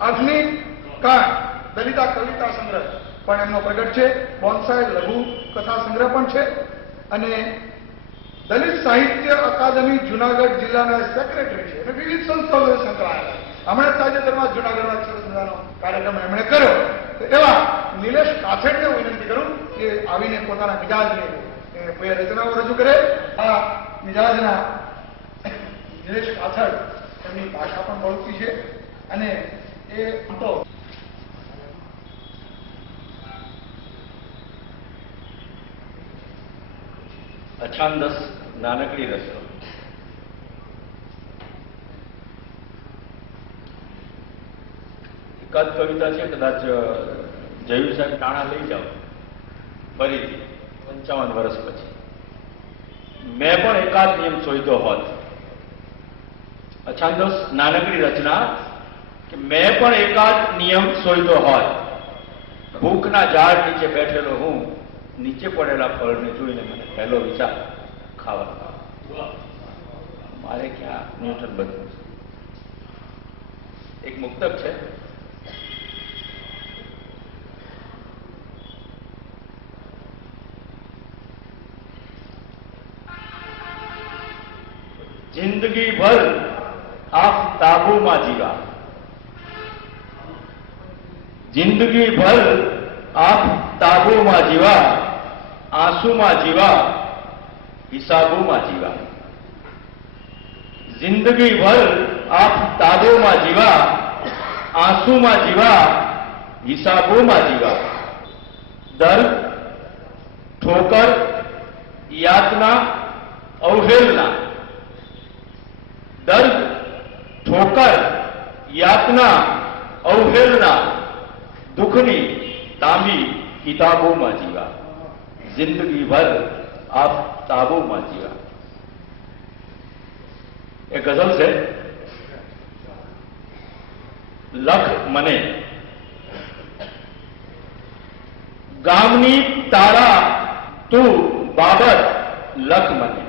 અગ્નિકાંડ દલિતા કવિતા સંગ્રહ પણ એમનો પ્રગટ છે. બોન્સાઈ લઘુ કથા સંગ્રહ પણ છે. અને દલિત સાહિત્ય અકાદમી જુનાગઢ જિલ્લાના સેક્રેટરી છે અને વિવિધ સંસ્થાઓ સંકળાયેલા. હમણાં તાજેતરમાં જુનાગઢમાં સરસ મજાનો કાર્યક્રમ એમણે કર્યો. તો એવા નિલેશ કાછડને હું વિનંતી કરું કે આવીને પોતાના મિજાજને કોઈ રચનાઓ રજૂ કરે. આ મિજાજના નિલેશ કાછડ, એમની ભાષા પણ બળતી છે અને એ તો અછાંદસ નાનકડી રચના. એકાદ કવિતા છે, કદાચ જયુ સાહેબ ટાણા લઈ જાઓ ફરીથી 55 વર્ષ પછી. મેં પણ એકાદ નિયમ શોધ્યો હોત. અછાંદસ નાનકડી રચના કે મેં પણ એકાદ નિયમ શોધ્યો હોત. ભૂખના ઝાડ નીચે બેઠેલો હું, નીચે પડેલા ફળને જોઈને મને પહેલો વિચાર ખાવા. મારે ક્યાં ન્યૂટન બનવું છે? એક મુક્તક છે, જિંદગી ભર આફતાબોમાં જીવા, જિંદગી ભર આફતાબોમાં જીવા, આંસુમાં જીવા, હિસાબોમાં જીવા. જિંદગી ભર આફતાબોમાં જીવા, આંસુમાં જીવા, હિસાબોમાં જીવા. દર્દ, ઠોકર, યાતના, અવહેલના. દર્દ, ઠોકર, યાતના, અવહેલના, દુઃખની તાંબી કિતાબોમાં જીવા. જિંદગી ભર આફતાબોમાં જીવા. એ ગઝલ છે. લખ મને ગામની તારા તું બાબત લખ મને.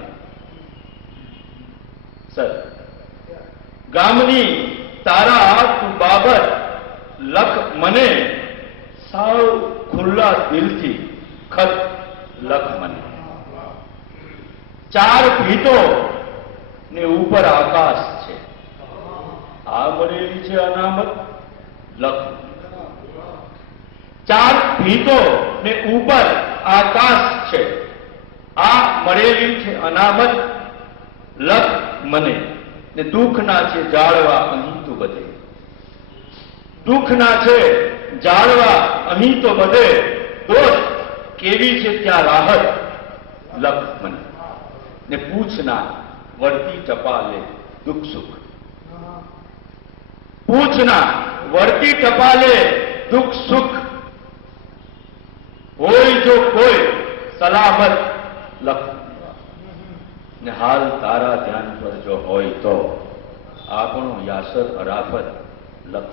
સર, ગામની તારા તું બાબત લખ મને, સાવ ખુલ્લા દિલથી ખત લખ મને. ચાર ભીતો ને ઉપર આકાશ છે, આ મળેલી છે અનામત લખ. ચાર ભીતો ને ઉપર આકાશ છે, આ મળેલી છે અનામત લખ મને. ને દુઃખના છે જાળવા અહીં તો બધે, દુઃખના છે જાળવા અહીં તો બધે. દોસ્ત કેવી છે ત્યાં રાહત લખ મને. ને પૂછના વળતી ટપાલે દુઃખ સુખ, પૂછના વળતી ટપાલે દુઃખ સુખ. હોય જો કોઈ સલામત લખ. ને હાલ તારા ધ્યાન પર જો હોય તો આપણો યાસર અરાફત લખ.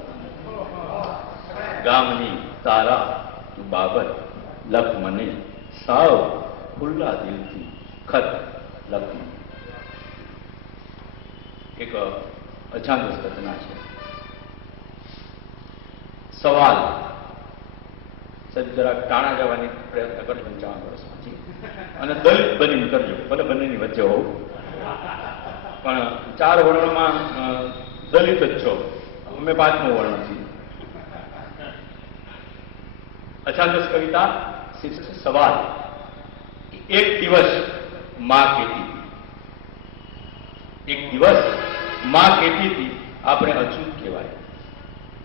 ગામની તારા તું બાબત લખ મને, સાવ ખુલ્લા દિલથી ખત લખ. એક અછાંદસ રચના છે. સવાલ. સાહેબ જરાક ટાણા જવાની પ્રયત્ન કરજો 55 વર્ષ પછી, અને દલિત બનીને કરજો, ભલે બંનેની વચ્ચે હોવ, પણ 4 વર્ણમાં દલિત જ છો, અમે 5મો વર્ણ છીએ. અછાંદસ કવિતા શીર્ષક સવાલ. એક દિવસ માં કહેતી હતી, એક દિવસ માં કહેતી હતી આપણે અછૂત કહેવાય,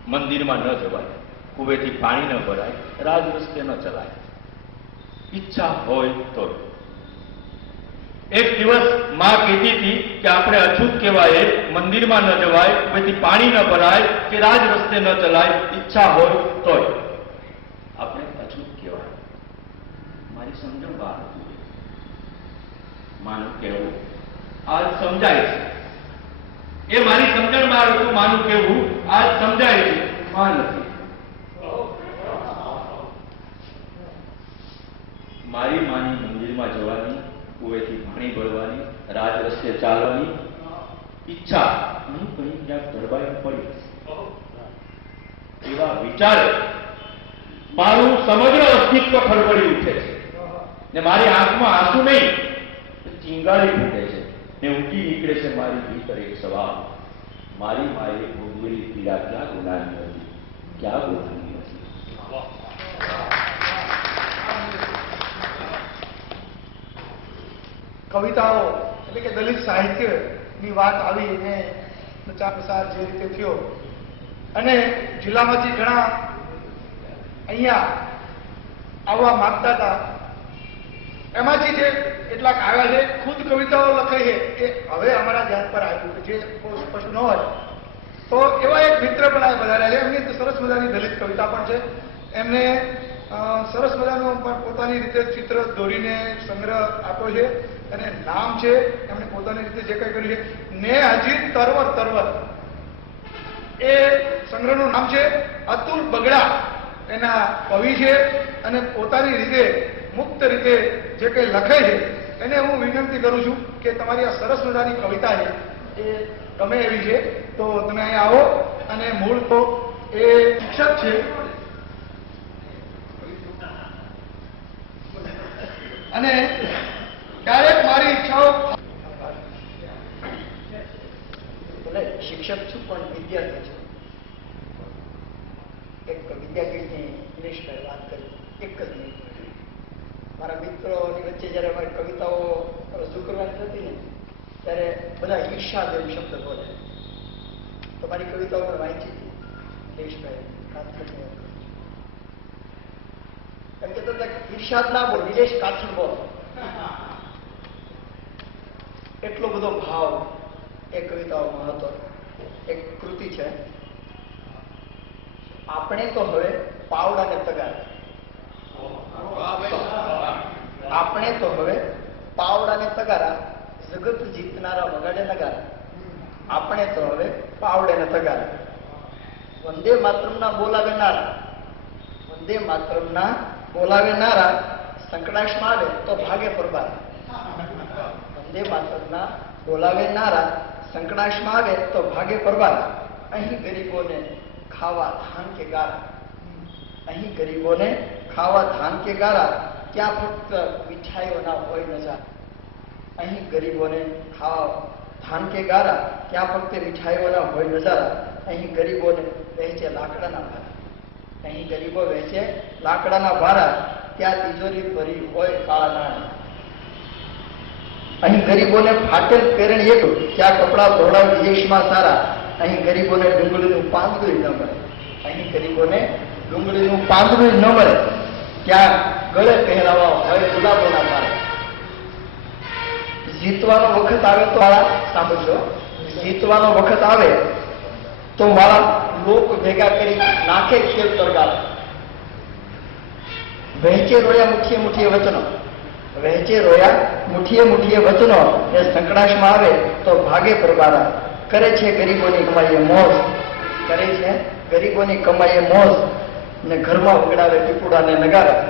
મંદિરમાં ન જવાય, કુવેથી પાણી ન ભરાય, રાજ રસ્તે ન ચલાય, ઈચ્છા હોય તો. એક દિવસ માં કહેતી હતી કે આપણે અછૂત કહેવાય, મંદિરમાં ન જવાય, કુવેથી પાણી ન ભરાય, કે રાજ રસ્તે ન ચલાય, ઈચ્છા હોય તોય આપણે અછૂત કહેવાય. મારી સમજણ બહાર હતી, માનું કહેવું આજ સમજાય છે. એ મારી સમજણ બહાર હતું, માનું કહેવું આજ સમજાય છે, માં નથી. મારી માની મંદિરમાં જવાની, કુવેથી પાણી ભરવાની, રાજ રસ્તે ચાલવાની ઈચ્છા અહીં કहीं ક્યાંક ધરબાઈ પડી. એવા વિચારે મારું સમગ્ર અસ્તિત્વ ખળબળી ઉઠે છે, ને મારી આંખમાં આંસુ નહીં, ચિંગારી ફૂટે છે, ને ઊંઘી નીકળે છે મારી ભીતર એક સવાલ. મારી માએ ભોગવેલી પીડા ક્યાં ગુનાની હતી, ક્યાં ગુનાની હતી. કવિતાઓ એટલે કે દલિત સાહિત્યની વાત આવી ને પ્રચાર પ્રસાર જે રીતે થયો, અને જિલ્લામાંથી ઘણા અહીંયા આવવા માંગતા હતા, એમાંથી જે કેટલાક આવ્યા છે, ખુદ કવિતાઓ લખાઈ છે, એ હવે અમારા ધ્યાન પર આવ્યું. જે સ્પષ્ટ ન હોય તો એવા એક મિત્ર પણ આ બધા છે, એમની સરસ મજાની દલિત કવિતા પણ છે. એમને સરસ મજાનો પોતાની રીતે ચિત્ર દોરીને સંગ્રહ આપ્યો છે અને નામ છે એમણે પોતાની રીતે જે કંઈ કર્યું છે ને હજી તરવર એ સંગ્રહનું નામ છે અતુલ બગડા. એના કવિ છે અને પોતાની રીતે મુક્ત રીતે જે કંઈ લખે છે એને હું વિનંતી કરું છું કે તમારી આ સરસ મજાની કવિતા છે એ ગમે એવી છે તો તમે અહીંયા આવો. અને મૂળ તો એ શિક્ષક છે અને ક્યારેક મારી ઈચ્છાઓ ભલે શિક્ષક છું પણ વિદ્યાર્થી છું. એક વિદ્યાપીઠની દિનેશભાઈ વાત કરી એક જ મિનિટ. મારા મિત્રોની વચ્ચે જ્યારે અમારી કવિતાઓ રજૂ કરવાની થતી ને ત્યારે બધા ઈર્ષાદ એમ શબ્દ બોલે. તમારી કવિતાઓ પણ વાંચી હતી દિનેશભાઈ કાથડ એમ કહેતા હતા ઈર્ષાદ ના બોલ, નિલેશ કાથડ બોલ. એટલો બધો ભાવ એ કવિતાઓમાં હતો. એક કૃતિ છે આપણે તો હવે પાવડાને તગાર. આપણે તો હવે પાવડાને તગારા, જગત જીતનારા વગાડે નગારા. આપણે તો હવે પાવડે ને તગારા. વંદે માતરમના બોલાવેનારા, વંદે માતરમના બોલાવેનારા સંકટાશમાં આવે તો ભાગે પરબાર. વંદે માતરમના બોલાવેનારા સંકટાશમાં આવે તો ભાગે પરબાર. અહીં ગરીબોને ખાવા ધાન કે ગારા, અહીં ગરીબોને ખાવા ધાન કે ગારા, ત્યાં ફક્ત મીઠાઈઓના હોય નજારા. અહીં ગરીબોને ખાવા ધાન કે ગારા, ત્યાં ફક્ત મીઠાઈઓના હોય નજારા. અહીં ગરીબોને વહેંચે લાકડાના ભારા, અહીં ગરીબો વહેંચે લાકડાના ભારા, ત્યાં તિજોરી ભરી હોય કાળા નાણાં. અહીં ગરીબોને ફાટેલ પેરણ એક, ત્યાં કપડા ધોળા વિદેશમાં સારા. અહીં ગરીબોને ડુંગળીનું પાંદડું ન મળે, અહીં ગરીબોને ડુંગળીનું પાંદડું ન મળે, ત્યાં ગળે પહેરાવા હોય ગુલાબોના પારા. જીતવાનો વખત આવે તો વાળા સાંભળજો, જીતવાનો વખત આવે તો વાળા લોક ભેગા કરી નાખે ખેલ તરગારા. વહેંચે રોયા મુઠ્ઠીએ મુઠ્ઠીએ વચનો, વહેંચે રોયા મુઠ્ઠીએ મુઠ્ઠીએ વચનો, એ સંકટાશમાં આવે તો ભાગે પરબારા. કરે છે ગરીબોની કમાઈએ મોજ, કરે છે ગરીબોની કમાઈએ મોજ, ને ઘરમાં વગડાવે પીપુડા ને નગારા.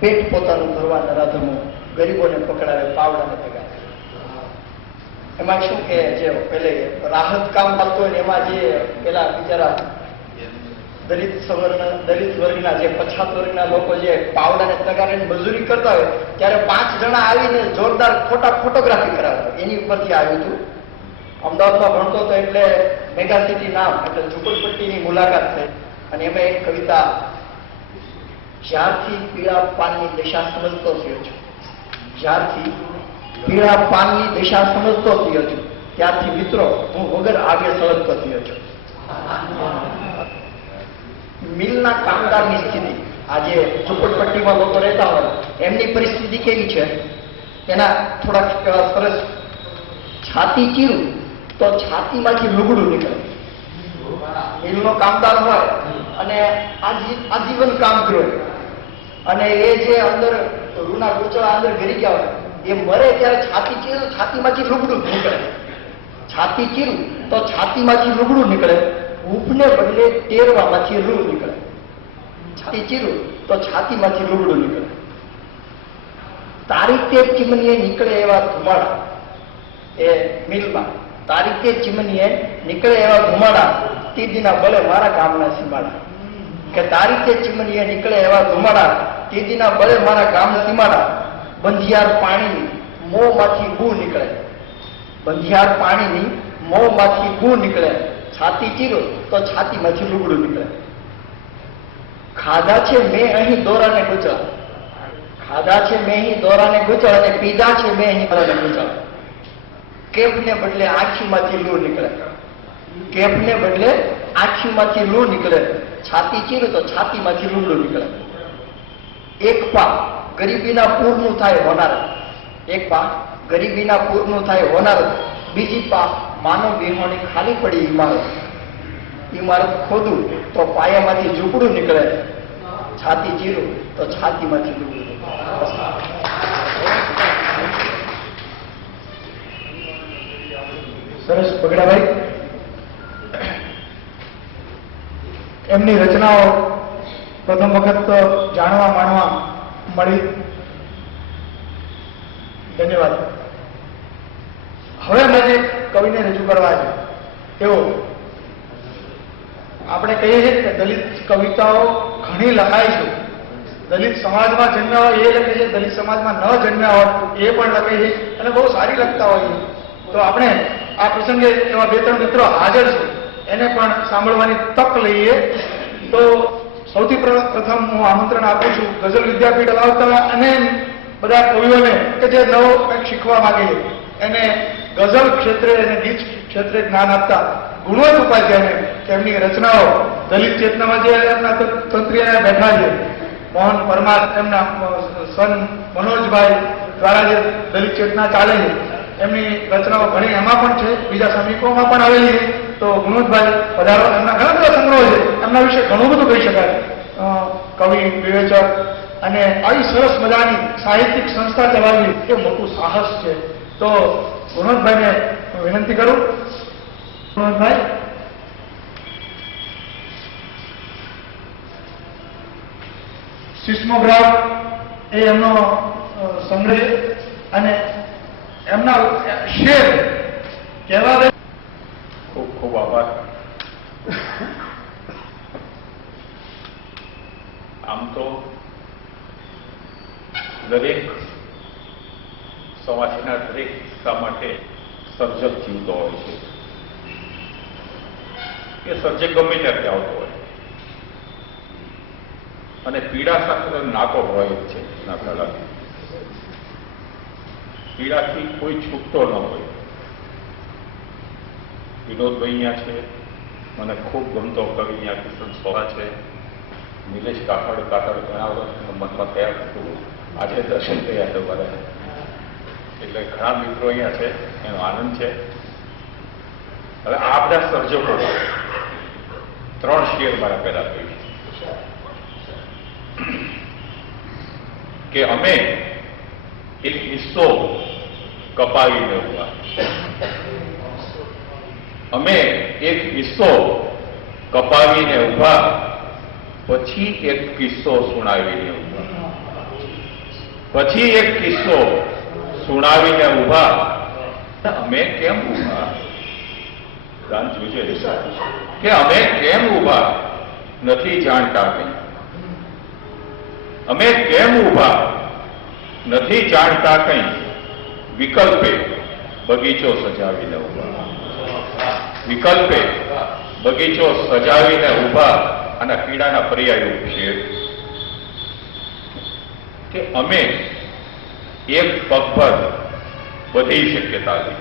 પેટ પોતાનું ભરવા નરાધમો, ગરીબોને પકડાવે પાવડા ને તગારા. એમાં શું કે જે પેલે રાહત કામ મળતું હોય ને એમાં જે પેલા બિચારા દલિત વર્ગના જે પછાત વર્ગના લોકો જે પાવડા ને તગારાની મજૂરી કરતા હોય ત્યારે 5 જણા આવીને જોરદાર ફોટોગ્રાફી કરાવતા. એની ઉપરથી આવ્યું હતું. અમદાવાદમાં ભણતો હતો એટલે મેગા સિટી નામ એટલે ઝુંપડપટ્ટીની મુલાકાત થઈ અને એમાં એક કવિતા, જ્યારથી પીળા પાનની દશા સમજતો થયો છું, જ્યારથી પીળા પાનની દશા સમજતો થયો છું, ત્યારથી મિત્રો હું વગર આગે સળગતો થયો છું. મિલના કામદારની સ્થિતિ, આજે ઝુંપડપટ્ટીમાં લોકો રહેતા હોય એમની પરિસ્થિતિ કેવી છે એના થોડાક સરસ. છાતી ચીરું તો છાતીમાંથી લુગડું નીકળે. મિલનો કામદાર હોય અને આજીવન કામ કર્યું અને એ જે અંદર રૂના ગૂંચળા અંદર ઘરી ગયા હોય એ મરે ત્યારે છાતી ચીરું છાતીમાંથી લુગડું નીકળે. છાતી ચીરું તો છાતીમાંથી લુગડું નીકળે, હૂંફને બદલે ટેરવામાંથી રૂ નીકળે. છાતી ચીરું તો છાતીમાંથી લુગડું નીકળે. તારીખે ચીમનીએ નીકળે એવા ધુમાડા, એ મિલમાં તારીખે ચીમનીએ નીકળે એવા ધુમાડા, તીજીના બળે મારા ગામના સીમાડા. કે તારીખે ચીમનીએ નીકળે એવા ધુમાડા, તીજીના બળે મારા ગામના સીમાડા. બંધિયાર પાણીની મોંમાંથી બૂ નીકળે, બંધિયાર પાણીની મોંમાંથી બૂ નીકળે. છાતી ચીરો તો છાતીમાંથી લુગડું નીકળે. ખાધા છે મેં અહીં દોરાને ગૂંચળા, ખાધા છે મેં અહીં દોરાને ગૂંચળા અને પીધા છે મેં અહીં દોરાને ગૂંચળા. કેપને બદલે આંખીમાંથી લૂ નીકળે, કેપને બદલે આંખીમાંથી લૂ નીકળે. છાતી ચીરું તો છાતીમાંથી લુગડું નીકળે. એક પા ગરીબીના પૂરનું થાય હોનારત, એક પા ગરીબીના પૂરનું થાય હોનારત. બીજી પા માનવ વિહોણી ખાલી પડી ઇમારત, ઇમારત ખોદું તો પાયામાંથી ઝૂંપડું નીકળે. છાતી ચીરું તો છાતીમાંથી ડૂબી સરસ બગડાભાઈ, એમની રચનાઓ પ્રથમ વખત જાણવા માણવા મળી. ધન્યવાદ. હવે અમે જે કવિને રજૂ કરવા છે એવો આપણે કહીએ છીએ કે દલિત કવિતાઓ ઘણી લખાય છે. દલિત સમાજમાં જન્મ્યા હોય એ લખે છે, દલિત સમાજમાં ન જન્મ્યા હોય એ પણ લખે છે અને બહુ સારી લખતા હોય છે. તો આપણે આ પ્રસંગે એવા 2-3 મિત્રો હાજર છે એને પણ સાંભળવાની તક લઈએ. તો સૌથી પ્રથમ હું આમંત્રણ આપું છું ગઝલ વિદ્યાપીઠ હલાવતા અને બધા કવિઓને કે જે નવો કંઈક શીખવા માંગે એને ગઝલ ક્ષેત્રે અને ગીત ક્ષેત્રે જ્ઞાન આપતા ગુણવંત ઉપાધ્યાયને કે એમની રચનાઓ દલિત ચેતનામાં જે એમના તંત્રીને બેઠા છે, મોહન પરમાર એમના સન મનોજભાઈ દ્વારા જે દલિત ચેતના ચાલે છે એમની રચનાઓ ઘણી એમાં પણ છે, બીજા સમીકોમાં પણ આવેલી છે. તો ગુણવંતભાઈ પધારો. એમના ઘણા બધા સંગ્રહો છે, એમના વિશે ઘણું બધું કહી શકાય. કવિ, વિવેચક અને આવી સરસ મજાની સાહિત્યિક સંસ્થા ચલાવવી એ મોટું સાહસ છે. તો ગુણવંતભાઈને હું વિનંતી કરું. ગુણવંતભાઈ, સિસ્મોગ્રાફ એ એમનો સંગ્રહ અને એમના શેર કહેવા. ખૂબ ખૂબ આભાર. આમ તો દરેક સમાજના દરેક હિસ્સા માટે સર્જક જીવતો હોય છે. એ સર્જક ગમે ત્યાંથી આવતો હોય અને પીડા સાથે નાતો હોય જ છે. ના પહેલાથી પીડાથી કોઈ છૂટતો ન હોય. વિનોદભાઈ અહીંયા છે, મને ખૂબ ગમતો કવિ અહીંયા કિશન સોહા છે, નિલેશ કાકડ ઘણા વર્ષ મનમાં તૈયાર થતું, આજે દર્શન થયા છે બધા, એટલે ઘણા મિત્રો અહીંયા છે, એનો આનંદ છે. હવે આ બધા સર્જકો 3 શેર મારા પહેલા કહ્યું કે અમે એક હિસ્સો કપાવીને ઉભા, અમે એક હિસ્સો કપાવીને ઉભા, પછી એક કિસ્સો સુણાવીને ઉભા, પછી એક કિસ્સો સુણાવીને ઉભા. અમે કેમ ઉભા? ગાન જોજે કે અમે કેમ ઉભા નથી જાણતા કંઈ. અમે કેમ ઉભા નથી જાણતા કંઈ. વિકલ્પે બગીચો સજાવીને ઉભા, વિકલ્પે બગીચો સજાવીને ઉભા. અને પીડાના પર્યાયો છે કે અમે એક પગ પર બધી શક્યતા લઈ,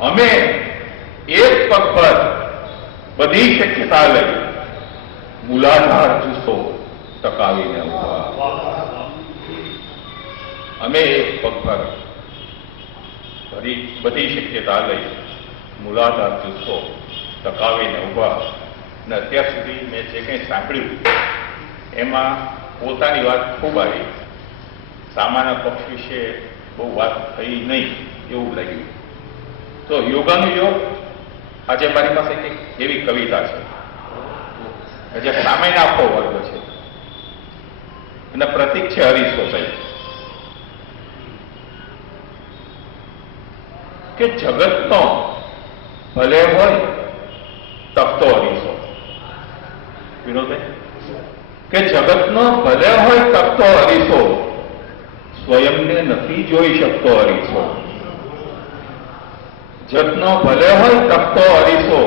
અમે એક પગ પર બધી શક્યતા લઈ મૂલાધાર જુસ્સો ટકાવીને ઉભા. અમે એક પગ પર બધી શક્યતા લઈ મૂલાધાર જુસ્સો ટકાવીને ઉભા. અને અત્યાર સુધી મેં જે કંઈ સાંભળ્યું એમાં પોતાની વાત ખૂબ આવી, સામાન્ય પક્ષ વિશે બહુ વાત થઈ નહીં એવું લાગ્યું. તો યોગાનુયોગ આજે મારી પાસે એક એવી કવિતા છે જે સામાન્ય આખો વર્ગ છે અને પ્રતીક છે હરીશો સાહેબ કે જગતનો ભલે હોય તપતો હરીશો. વિનોદભાઈ કે જગતનો ભલે હોય તપતો હરીશો, સ્વયંને નથી જોઈ શકતો હરીશો. જગતનો ભલે હોય તપતો હરીશો,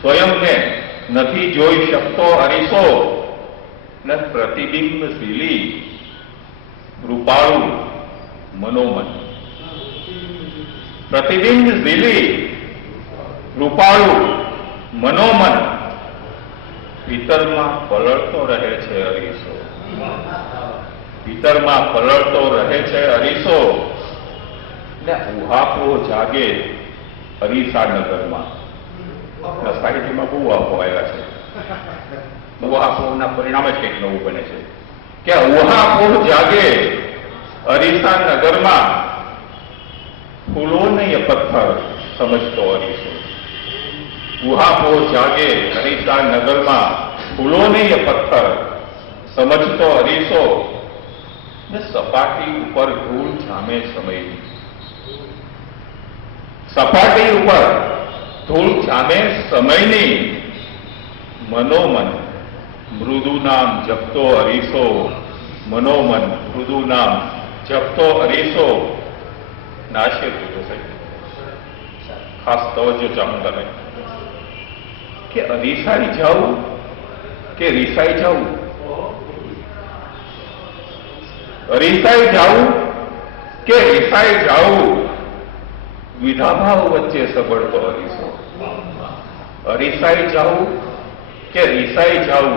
સ્વયંને નથી જોઈ શકતો હરીશો. ને પ્રતિબિંબ ઝીલી રૂપાળું મનોમન, પ્રતિબિંબ ઝીલી રૂપાળું મનોમન, ભીતરમાં પલળતો રહે છે હરીશો, ભીતરમાં પલળતો રહે છે હરીશો. ને ઉહાપો જાગે હરીસા નગરમાં. સાહિત્યમાં બહુ આપો આવ્યા છે. ઉહાપોહના પરિણામે જ કંઈક નવું બને છે કે ઉહાપોહ જાગે અરીસા નગરમાં ફૂલો નહીં પથ્થર સમજતો અરીસો. ઉહાપોહ જાગે અરીસા નગરમાં ફૂલો નહીં પથ્થર સમજતો અરીસો ને સપાટી ઉપર ધૂળ જામે સમયની. સપાટી ઉપર ધૂળ જામે સમયની મનોમન મૃદુ નામ જપતો અરીસો. મનોમન મૃદુ નામ જપતો અરીસો નાશે તૂટો છે. ખાસ તવજ્જો ચાહુંગા મેં કે અરીસાઈ જાઉં કે રીસાઈ જાઉં. અરીસાઈ જાઉં કે રીસાઈ જાઉં વિધાભાવ વચ્ચે સબળતો અરીસો. અરીસાઈ જાઉં કે રીસાઈ જાઉં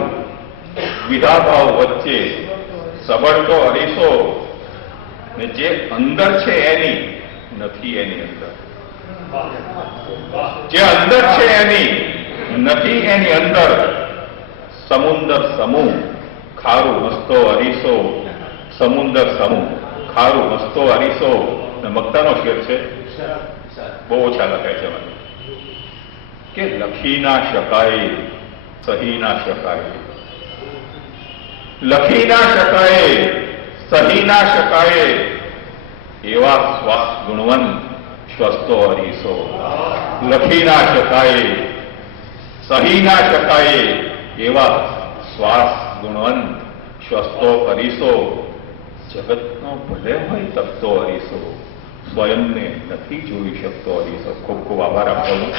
વિધાભાવ વચ્ચે સબળતો અરીસો ને જે અંદર છે એની નથી એની અંદર. જે અંદર છે એની નથી એની અંદર સમુંદર સમૂહ ખારું હસતો અરીસો. સમુંદર સમૂહ ખારું હસતો અરીસો ને મગતાનો શેર છે. બહુ ઓછા લખાય છે મને કે લખી ના શકાય સહી ના શકાય. લખી ના શકાય સહી ના શકાય એવા શ્વાસ ગુણવંત શ્વસ્તો અરીસો. લખી ના શકાય સહી ના શકાય એવા શ્વાસ ગુણવંત શ્વસ્તો અરીસો. જગતનો ભલે હોય તપતો અરીસો સ્વયંને નથી જોઈ શકતો અરીસો. ખૂબ ખૂબ આભાર આપતો હું.